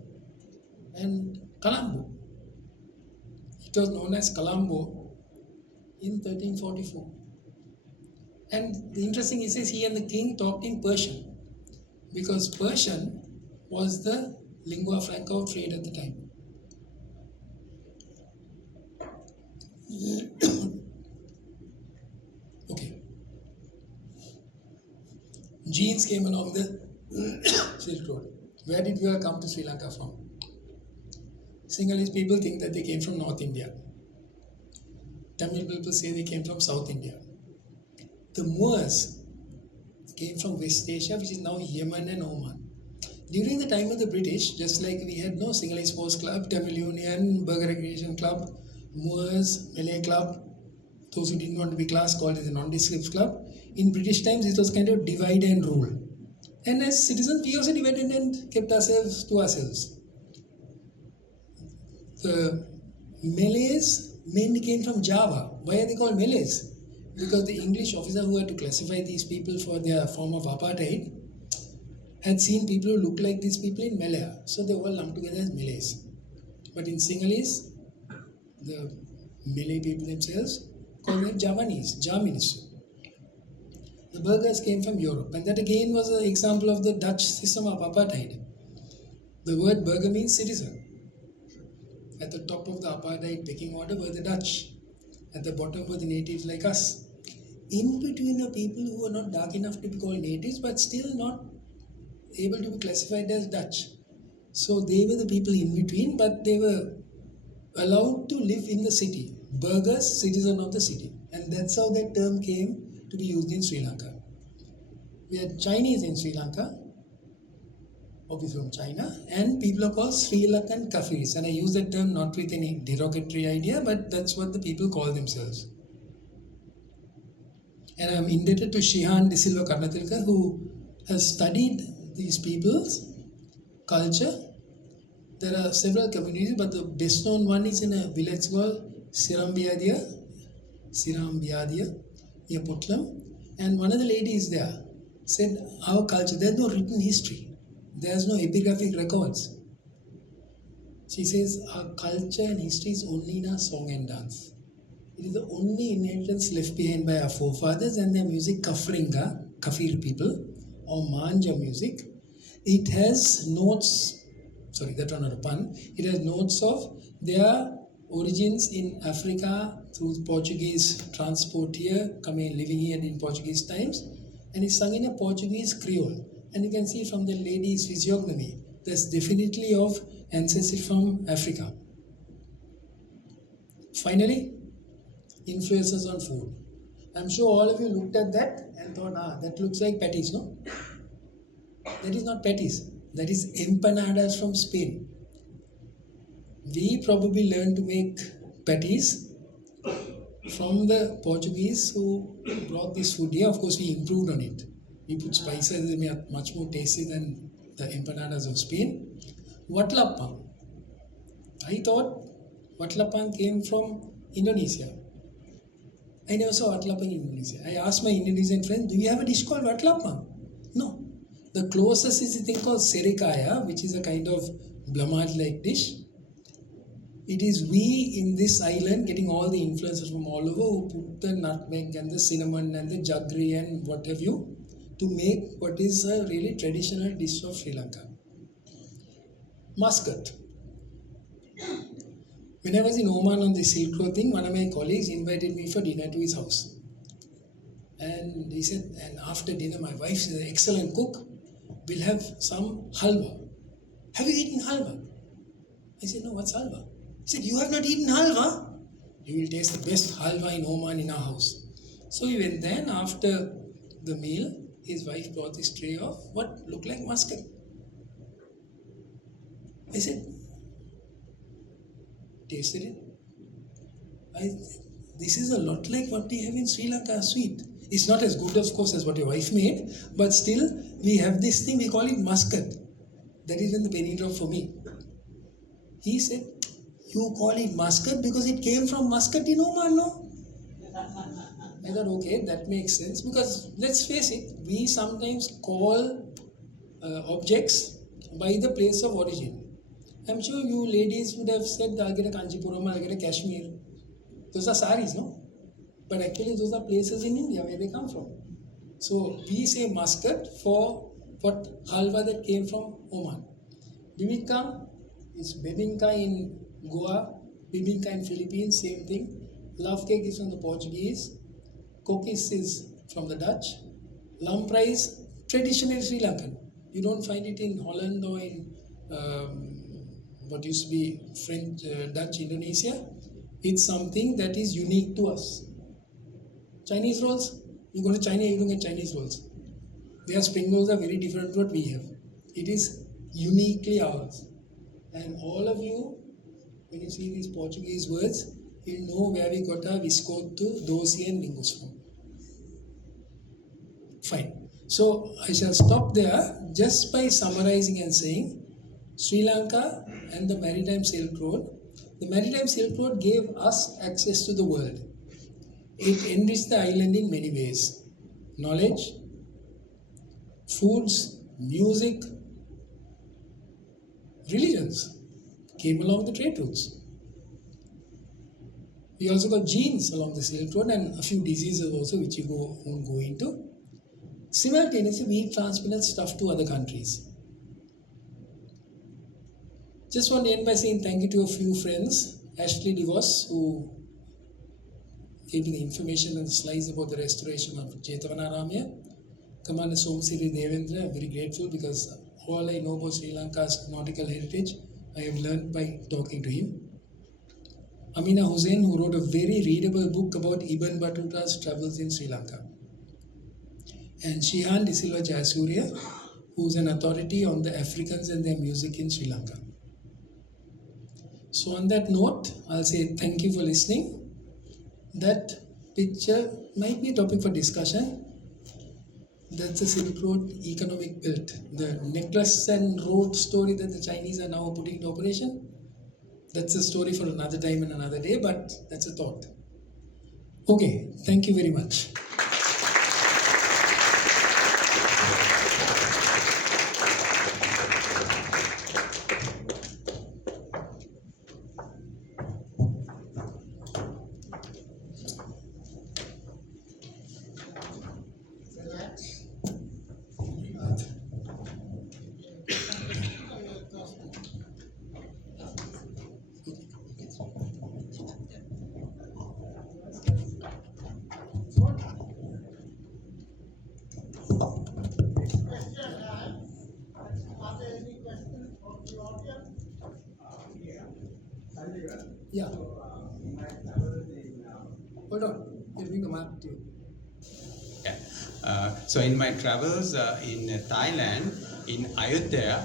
and Colombo. It was known as Colombo in 1344. And the interesting, he says he and the king talked in Persian, because Persian was the lingua franca of trade at the time. Okay. Genes came along the Silk Road. Where did we all come to Sri Lanka from? Sinhalese people think that they came from North India. Tamil people say they came from South India. The Moors came from West Asia, which is now Yemen and Oman. During the time of the British, just like we had no Sinhalese Sports Club, Tamil Union, Burger Recreation Club, Moors, Malay Club, those who didn't want to be classed called it the Nondescript Club. In British times, it was kind of divide and rule. And as citizens, we also divided and kept ourselves to ourselves. The Malays mainly came from Java. Why are they called Malays? Because the English officer who had to classify these people for their form of apartheid had seen people who looked like these people in Malaya. So they all lumped together as Malays. But in Sinhalese, the Malay people themselves called them Javanese, Jamins. The Burghers came from Europe, and that again was an example of the Dutch system of apartheid. The word burgher means citizen. At the top of the apartheid pecking order were the Dutch. At the bottom were the natives like us. In between are people who were not dark enough to be called natives, but still not able to be classified as Dutch. So they were the people in between, but they were allowed to live in the city. Burghers, citizen of the city. And that's how that term came to be used in Sri Lanka. We had Chinese in Sri Lanka, obviously from China, and people are called Sri Lankan Kafirs. And I use that term not with any derogatory idea, but that's what the people call themselves. And I'm indebted to Shihan De Silva Karnatilka, who has studied these people's culture. There are several communities, but the best known one is in a village called Sirambiadia, near Putlam. And one of the ladies there said, our culture, there's no written history. There's no epigraphic records. She says, our culture and history is only in our song and dance. It is the only inheritance left behind by our forefathers, and their music, Kafringa, Kafir people, or Manja music. It has notes, sorry, that was not a pun. It has notes of their origins in Africa through Portuguese transport here, coming and living here in Portuguese times, and it's sung in a Portuguese Creole. And you can see from the lady's physiognomy, that's definitely of ancestry from Africa. Finally, influences on food. I'm sure all of you looked at that and thought, that looks like patties, no? That is not patties. That is empanadas from Spain. We probably learned to make patties from the Portuguese who brought this food here. Of course, we improved on it. We put spices, they are much more tasty than the empanadas of Spain. Watlapang. I thought watlapang came from Indonesia. I never saw watlapang in Indonesia. I asked my Indonesian friend, do you have a dish called watlapang? No. The closest is a thing called serikaya, which is a kind of blamad-like dish. It is we in this island getting all the influences from all over who put the nutmeg and the cinnamon and the jaggery and what have you to make what is a really traditional dish of Sri Lanka. Muscat. When I was in Oman on the Silk Road thing, one of my colleagues invited me for dinner to his house. And he said, and after dinner, my wife is an excellent cook, we'll have some halwa. Have you eaten halwa? I said, no, what's halwa? He said, you have not eaten halwa? You will taste the best halwa in Oman in our house. So he went there, and after the meal, his wife brought this tray of what looked like muscat. I said, tasted it. This is a lot like what we have in Sri Lanka, sweet. It's not as good, of course, as what your wife made, but still we have this thing, we call it muscat. That is when the penny dropped for me. He said, you call it muscat because it came from Muscat in Oman, no? I thought, okay, that makes sense, because let's face it, we sometimes call objects by the place of origin. I'm sure you ladies would have said, I'll get a Kanchipuram, I'll get a Kashmir. Those are saris, no? But actually those are places in India where they come from. So we say muscat for what halwa that came from Oman. Bibingka is bebinka in Goa, bibinka in Philippines, same thing. Love cake is from the Portuguese. Kokis is from the Dutch. Lamprai is traditionally Sri Lankan. You don't find it in Holland or in what used to be French, Dutch, Indonesia. It's something that is unique to us. Chinese rolls, you go to China, you don't get Chinese rolls. Their spring rolls are very different from what we have. It is uniquely ours. And all of you, when you see these Portuguese words, you know where we got our viscoto, dosi and lingus from. Fine. So I shall stop there just by summarizing and saying Sri Lanka and the Maritime Silk Road. The Maritime Silk Road gave us access to the world. It enriched the island in many ways. Knowledge, foods, music, religions came along the trade routes. We also got genes along the Silk Road and a few diseases also which you won't go into. Simultaneously, we transmitted stuff to other countries. Just want to end by saying thank you to a few friends. Ashley DeVos, who gave me the information and the slides about the restoration of Jetavanaramya. Commander Somsiri Devendra, I'm very grateful because all I know about Sri Lanka's nautical heritage, I have learned by talking to him. Amina Hussain, who wrote a very readable book about Ibn Battuta's travels in Sri Lanka. And Shihan De Silva Jayasuriya, who is an authority on the Africans and their music in Sri Lanka. So on that note, I'll say thank you for listening. That picture might be a topic for discussion. That's the Silk Road economic belt. The necklace and road story that the Chinese are now putting into operation. That's a story for another time and another day, but that's a thought. Okay, thank you very much. Yeah. Hold on. I'll bring the map to you. Yeah. So in my travels in Thailand, in Ayutthaya,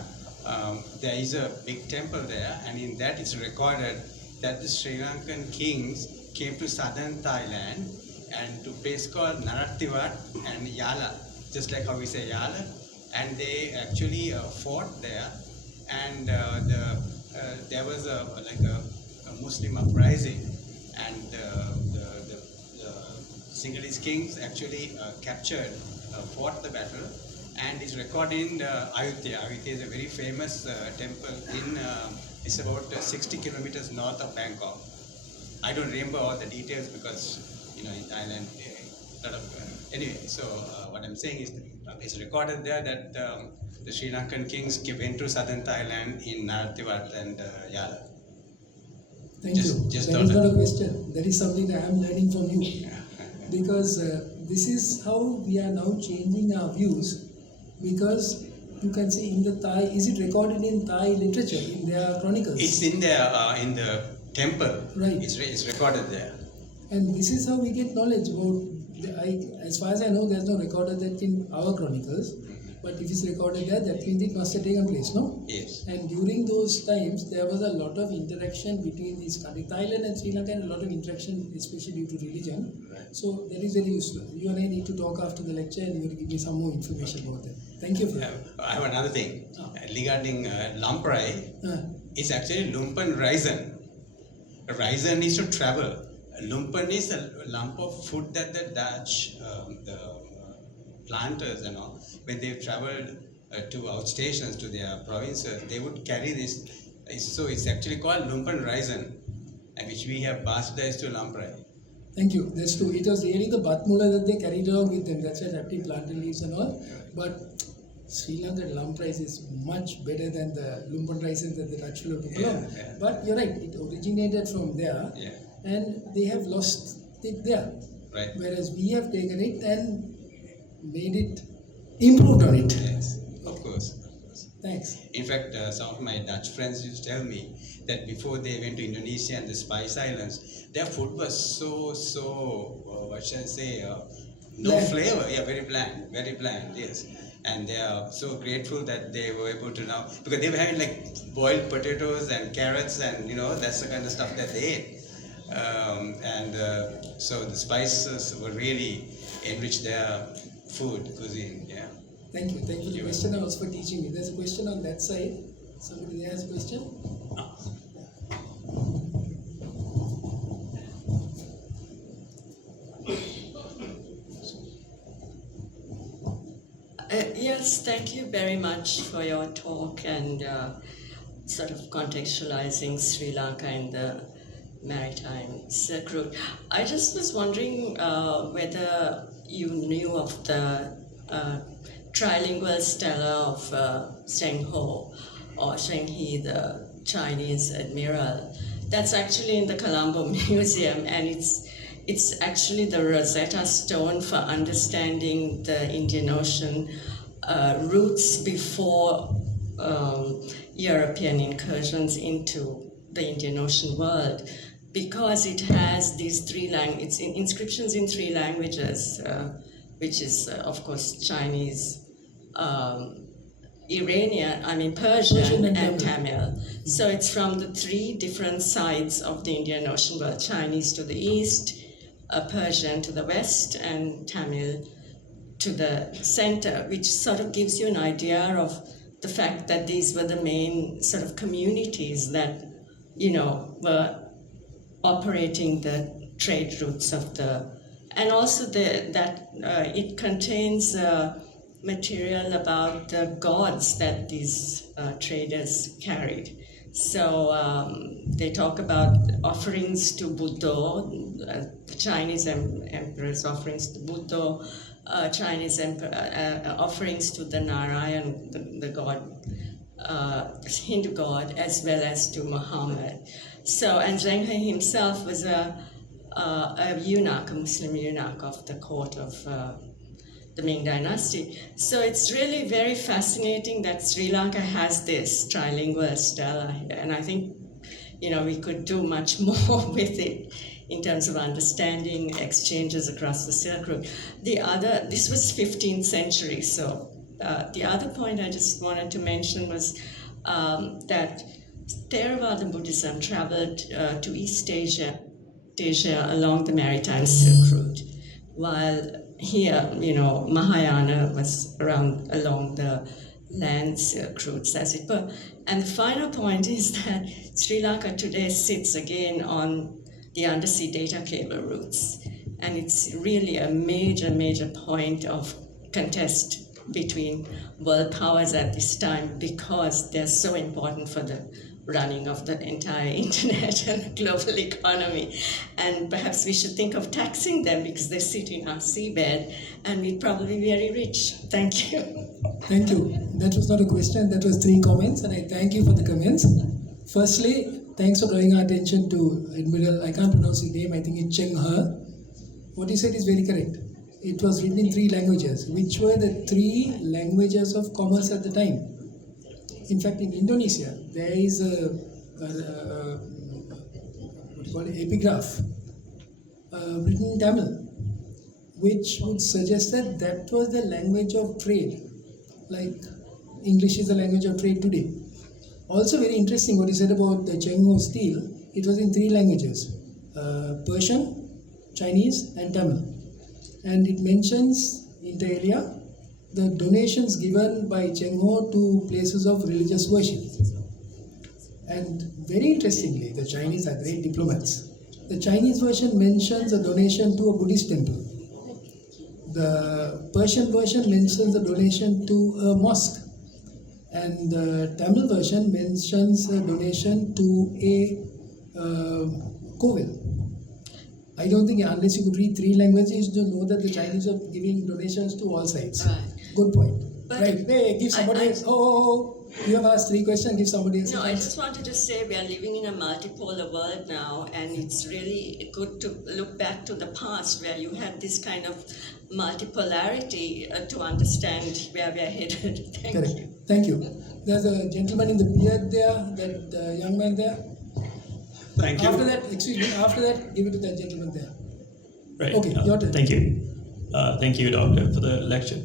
there is a big temple there, and in that it's recorded that the Sri Lankan kings came to southern Thailand and to place called Narathiwat and Yala. just like how we say Yala, and they actually fought there, and there was a Muslim uprising, and the Sinhalese kings actually fought the battle, and it's recorded in Ayutthaya. Ayutthaya is a very famous temple it's about 60 kilometers north of Bangkok. I don't remember all the details because, in Thailand, anyway, so what I'm saying is it's recorded there that the Sri Lankan kings went to southern Thailand in Narathiwat and Yala. Thank you. That is not a question. That is something that I am learning from you. Because this is how we are now changing our views, because you can say in the Thai, is it recorded in Thai literature, in their chronicles? It's in the temple. Right. It's recorded there. And this is how we get knowledge about, as far as I know, there's no recorded that in our chronicles, but if it's recorded there, that means it must have taken place, no? Yes. And during those times, there was a lot of interaction between these countries, Thailand and Sri Lanka, and a lot of interaction, especially due to religion. Right. So that is very useful. You and I need to talk after the lecture, and you will give me some more information about that. Thank you for that. I have another thing regarding lamprey. It's actually lumpen raisin. Raisin is to travel. Lumpen is a lump of food that the Dutch, planters, when they traveled to outstations to their provinces, they would carry this. So it's actually called lumpen raisin, and which we have bastardized to lamprey. Thank you. That's true. It was really the batmula that they carried along with them. That's why wrapped plantain leaves and all. But Sri Lankan lamp rice is much better than the lumpen rices that the Dutch will put along. Yeah. But you're right. It originated from there, and they have lost it there. Right. Whereas we have taken it and made it, improved on it. Yes, of course. Thanks. In fact, some of my Dutch friends used to tell me that before they went to Indonesia and the Spice Islands, their food was so what shall I say, no Bland. flavor. Yeah, very bland, yes. And they are so grateful that they were able to now, because they were having like boiled potatoes and carrots and that's the kind of stuff that they ate. So the spices were really enriched their food cuisine. Yeah. Thank you. Thank you for the question and also for teaching me. There's a question on that side. Somebody there has a question? Yes, thank you very much for your talk and sort of contextualizing Sri Lanka and the maritime Silk Route. I just was wondering whether you knew of the trilingual stela of Zheng Ho or Zheng He, the Chinese admiral. That's actually in the Colombo Museum, and it's actually the Rosetta Stone for understanding the Indian Ocean routes before European incursions into the Indian Ocean world, because it has these it's inscriptions in 3 languages, which is of course Chinese, Persian and Tamil. So it's from the 3 different sides of the Indian Ocean world: Chinese to the east, Persian to the west, and Tamil to the center, which sort of gives you an idea of the fact that these were the main sort of communities that, were operating the trade routes of and also it contains material about the gods that these traders carried. So they talk about offerings to Buddha, the Chinese emperor's offerings to Buddha, Chinese offerings to the Narayan, the god, Hindu god, as well as to Muhammad. So, and Zheng He himself was a eunuch, a Muslim eunuch of the court of the Ming Dynasty. So it's really very fascinating that Sri Lanka has this trilingual stela here, and I think, we could do much more with it in terms of understanding exchanges across the Silk Route. This was 15th century, so the other point I just wanted to mention was that Theravada Buddhism traveled to East Asia along the maritime Silk Route, while here, Mahayana was along the land silk routes, as it were. And the final point is that Sri Lanka today sits again on the undersea data cable routes. And it's really a major, major point of contest between world powers at this time, because they're so important for the running of the entire internet and the global economy. And perhaps we should think of taxing them, because they sit in our seabed and we'd probably be very rich. Thank you. Thank you. That was not a question, that was 3 comments, and I thank you for the comments. Firstly, thanks for drawing our attention to Admiral, I can't pronounce his name, I think it's Cheng He. What he said is very correct. It was written in 3 languages, which were the 3 languages of commerce at the time. In fact, in Indonesia, there is a epigraph written in Tamil, which would suggest that that was the language of trade, like English is the language of trade today. Also very interesting what he said about the Cheng Ho steel. It was in 3 languages, Persian, Chinese and Tamil. And it mentions, inter alia, the donations given by Cheng Ho to places of religious worship. And very interestingly, the Chinese are great diplomats. The Chinese version mentions a donation to a Buddhist temple. The Persian version mentions a donation to a mosque. And the Tamil version mentions a donation to a kovel. I don't think, unless you could read 3 languages, you know that the Chinese are giving donations to all sides. Right. Good point. But right. Hey, give somebody else. You have asked 3 questions, give somebody else. No, I just wanted to say we are living in a multipolar world now, and it's really good to look back to the past where you had this kind of multipolarity to understand where we are headed. Thank you. Thank you. There's a gentleman in the beard there, that young man there. Thank you. After that, give it to that gentleman there. Right. Okay, your turn. Thank you. Thank you, Doctor, for the lecture.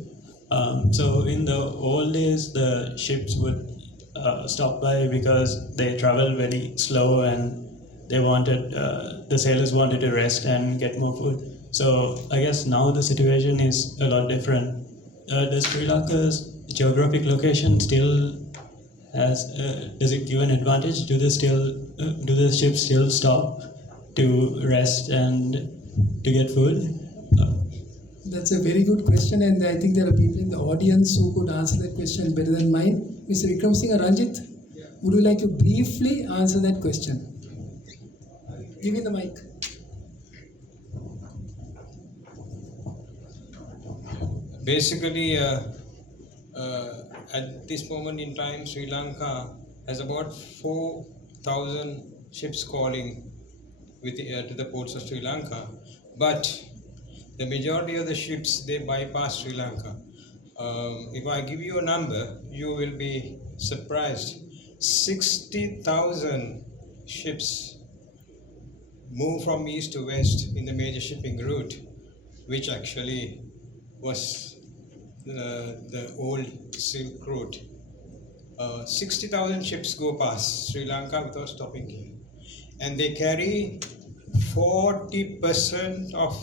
So in the old days, the ships would stop by because they travel very slow, and they wanted the sailors wanted to rest and get more food. So I guess now the situation is a lot different. Does Sri Lanka's geographic location still does it give an advantage? Do the ships still stop to rest and to get food? That's a very good question, and I think there are people in the audience who could answer that question better than mine. Mr. Vikram Singh or Ranjit, would you like to briefly answer that question? Give me the mic. Basically, at this moment in time, Sri Lanka has about 4,000 ships calling to the ports of Sri Lanka, but the majority of the ships, they bypass Sri Lanka. If I give you a number, you will be surprised. 60,000 ships move from east to west in the major shipping route, which actually was the old Silk Road. 60,000 ships go past Sri Lanka without stopping here. And they carry 40% of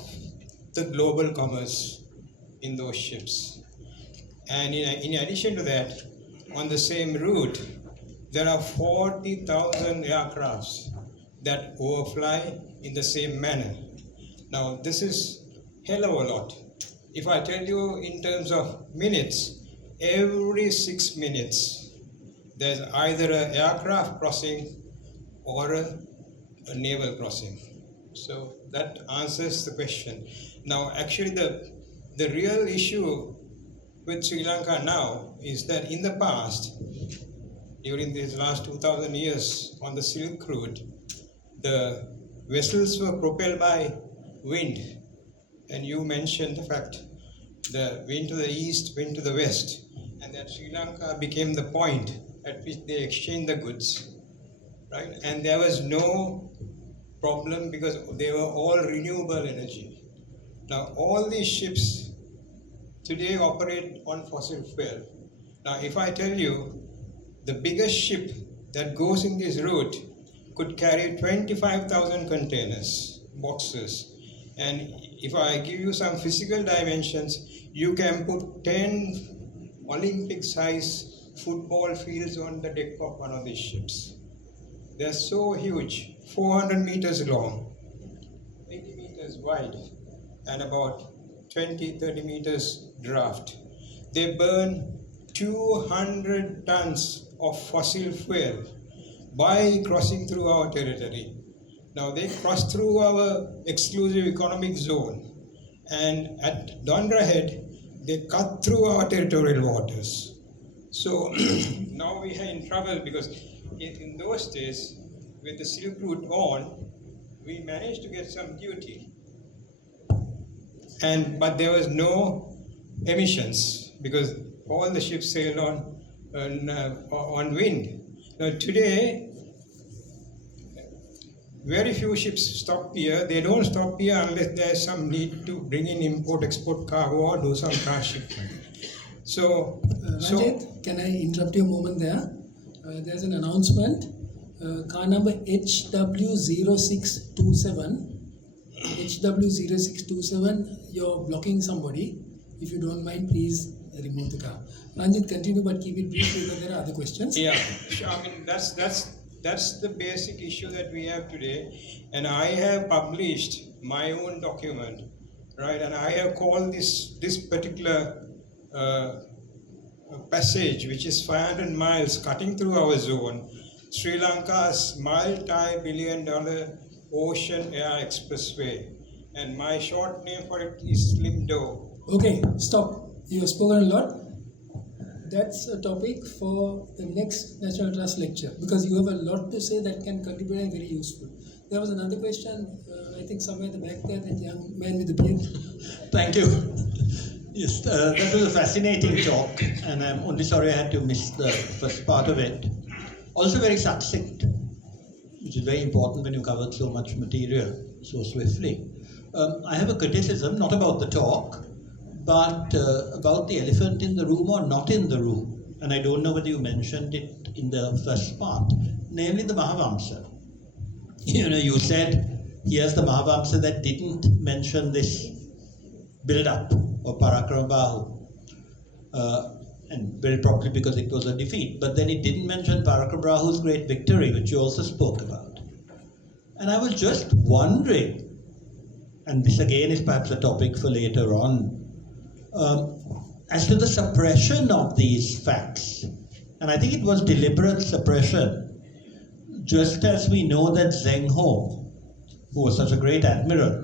the global commerce in those ships. And in addition to that, on the same route, there are 40,000 aircrafts that overfly in the same manner. Now, this is hell of a lot. If I tell you in terms of minutes, every 6 minutes, there's either an aircraft crossing or a naval crossing. So that answers the question. Now, actually, the real issue with Sri Lanka now is that in the past, during these last 2,000 years on the Silk Route, the vessels were propelled by wind. And you mentioned the fact, the wind to the east, wind to the west, and that Sri Lanka became the point at which they exchanged the goods, right? And there was no problem because they were all renewable energy. Now, all these ships today operate on fossil fuel. Now, if I tell you the biggest ship that goes in this route could carry 25,000 containers, boxes, and if I give you some physical dimensions, you can put 10 Olympic-size football fields on the deck of one of these ships. They're so huge, 400 meters long, 80 meters wide, and about 20-30 meters draft. They burn 200 tons of fossil fuel by crossing through our territory. Now they cross through our exclusive economic zone, and at Dondra Head, they cut through our territorial waters. So now we are in trouble because in those days, with the Silk Route on, we managed to get some duty, but there was no emissions because all the ships sailed on wind. Now today, very few ships stop here. They don't stop here unless there's some need to bring in import-export cargo or do some transshipment. Ranjit, can I interrupt you a moment there? There's an announcement. Car number HW0627. HW0627, you're blocking somebody. If you don't mind, please remove the car. Ranjit, continue, but keep it brief because there are other questions. Yeah, sure. I mean, that's the basic issue that we have today. And I have published my own document, right? And I have called this particular passage, which is 500 miles cutting through our zone, Sri Lanka's multi-billion-dollar ocean air expressway. And my short name for it is Slim Doe. Okay, stop. You have spoken a lot. That's a topic for the next National Trust lecture because you have a lot to say that can contribute and very useful. There was another question, I think somewhere at the back there, that young man with the beard. Thank you. Yes, that was a fascinating talk, and I'm only sorry I had to miss the first part of it. Also very succinct, which is very important when you covered so much material so swiftly. I have a criticism, not about the talk, but about the elephant in the room or not in the room. And I don't know whether you mentioned it in the first part, namely the Mahavamsa. You know, you said, here's the Mahavamsa that didn't mention this build-up of Parakramabahu. And very probably because it was a defeat. But then it didn't mention Parakramabahu's great victory, which you also spoke about. And I was just wondering, and this again is perhaps a topic for later on, as to the suppression of these facts. And I think it was deliberate suppression, just as we know that Zheng Ho, who was such a great admiral,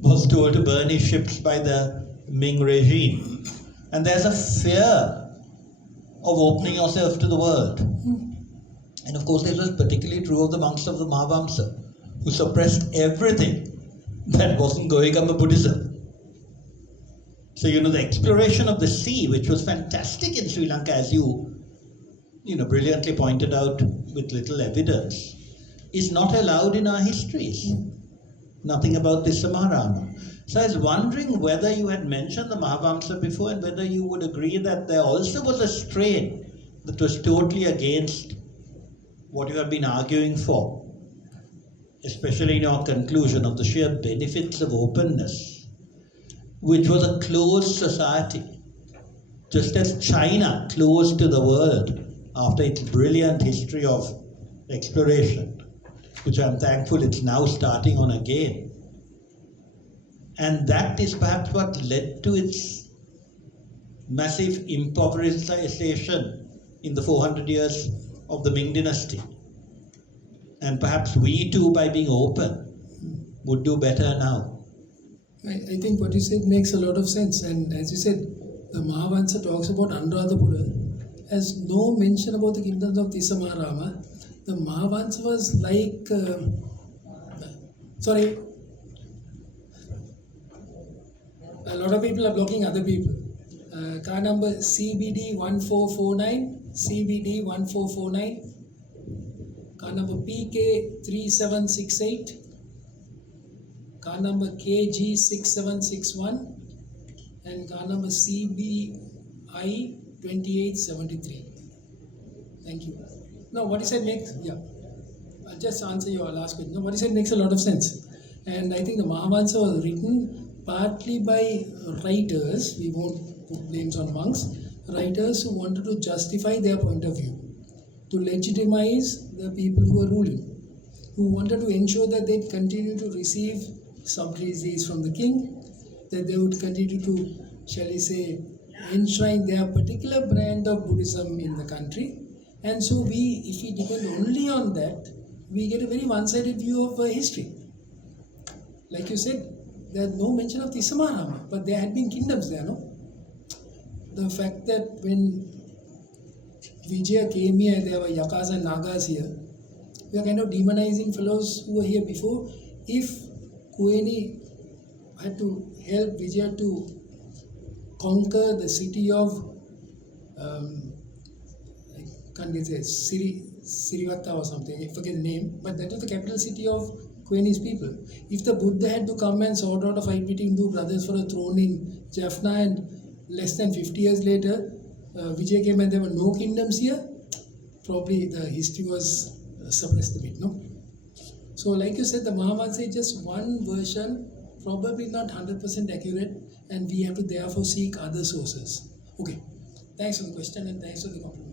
was told to burn his ships by the Ming regime. And there's a fear of opening yourself to the world. And of course this was particularly true of the monks of the Mahavamsa, who suppressed everything that wasn't Goigama Buddhism. So, you know, the exploration of the sea, which was fantastic in Sri Lanka, as you brilliantly pointed out with little evidence, is not allowed in our histories. Nothing about this Samarama. So I was wondering whether you had mentioned the Mahavamsa before and whether you would agree that there also was a strain that was totally against what you have been arguing for, especially in your conclusion of the sheer benefits of openness, which was a closed society, just as China closed to the world after its brilliant history of exploration, which I'm thankful it's now starting on again. And that is perhaps what led to its massive impoverishment in the 400 years of the Ming dynasty. And perhaps we too, by being open, would do better now. I think what you said makes a lot of sense. And as you said, the Mahavamsa talks about Anuradhapura, has no mention about the kingdoms of Tisamarama. The Mahavamsa was like, a lot of people are blocking other people. Car number CBD 1449, CBD 1449, car number PK 3768, car number KG 6761, and car number CBI 2873. Thank you. No, what you said makes, I'll just answer your last question. No, what you said makes a lot of sense. And I think the Mahavamsa was written partly by writers, we won't put names on monks, writers who wanted to justify their point of view, to legitimize the people who were ruling, who wanted to ensure that they'd continue to receive subsidies from the king, that they would continue to, shall we say, enshrine their particular brand of Buddhism in the country. And so if we depend only on that, we get a very one-sided view of history. Like you said, there's no mention of Tisamarama, but there had been kingdoms there, no? The fact that when Vijaya came here, there were Yakas and Nagas here, we are kind of demonizing fellows who were here before. If Kueni had to help Vijaya to conquer the city of, I can't get it, Sirivata or something, I forget the name, but that was the capital city of Kueni's people. If the Buddha had to come and sort out a fight between two brothers for a throne in Jaffna, and less than 50 years later, Vijay came and there were no kingdoms here, probably the history was suppressed a bit, no? So like you said, the Mahavansa is just one version, probably not 100% accurate, and we have to therefore seek other sources. Okay, thanks for the question and thanks for the compliment.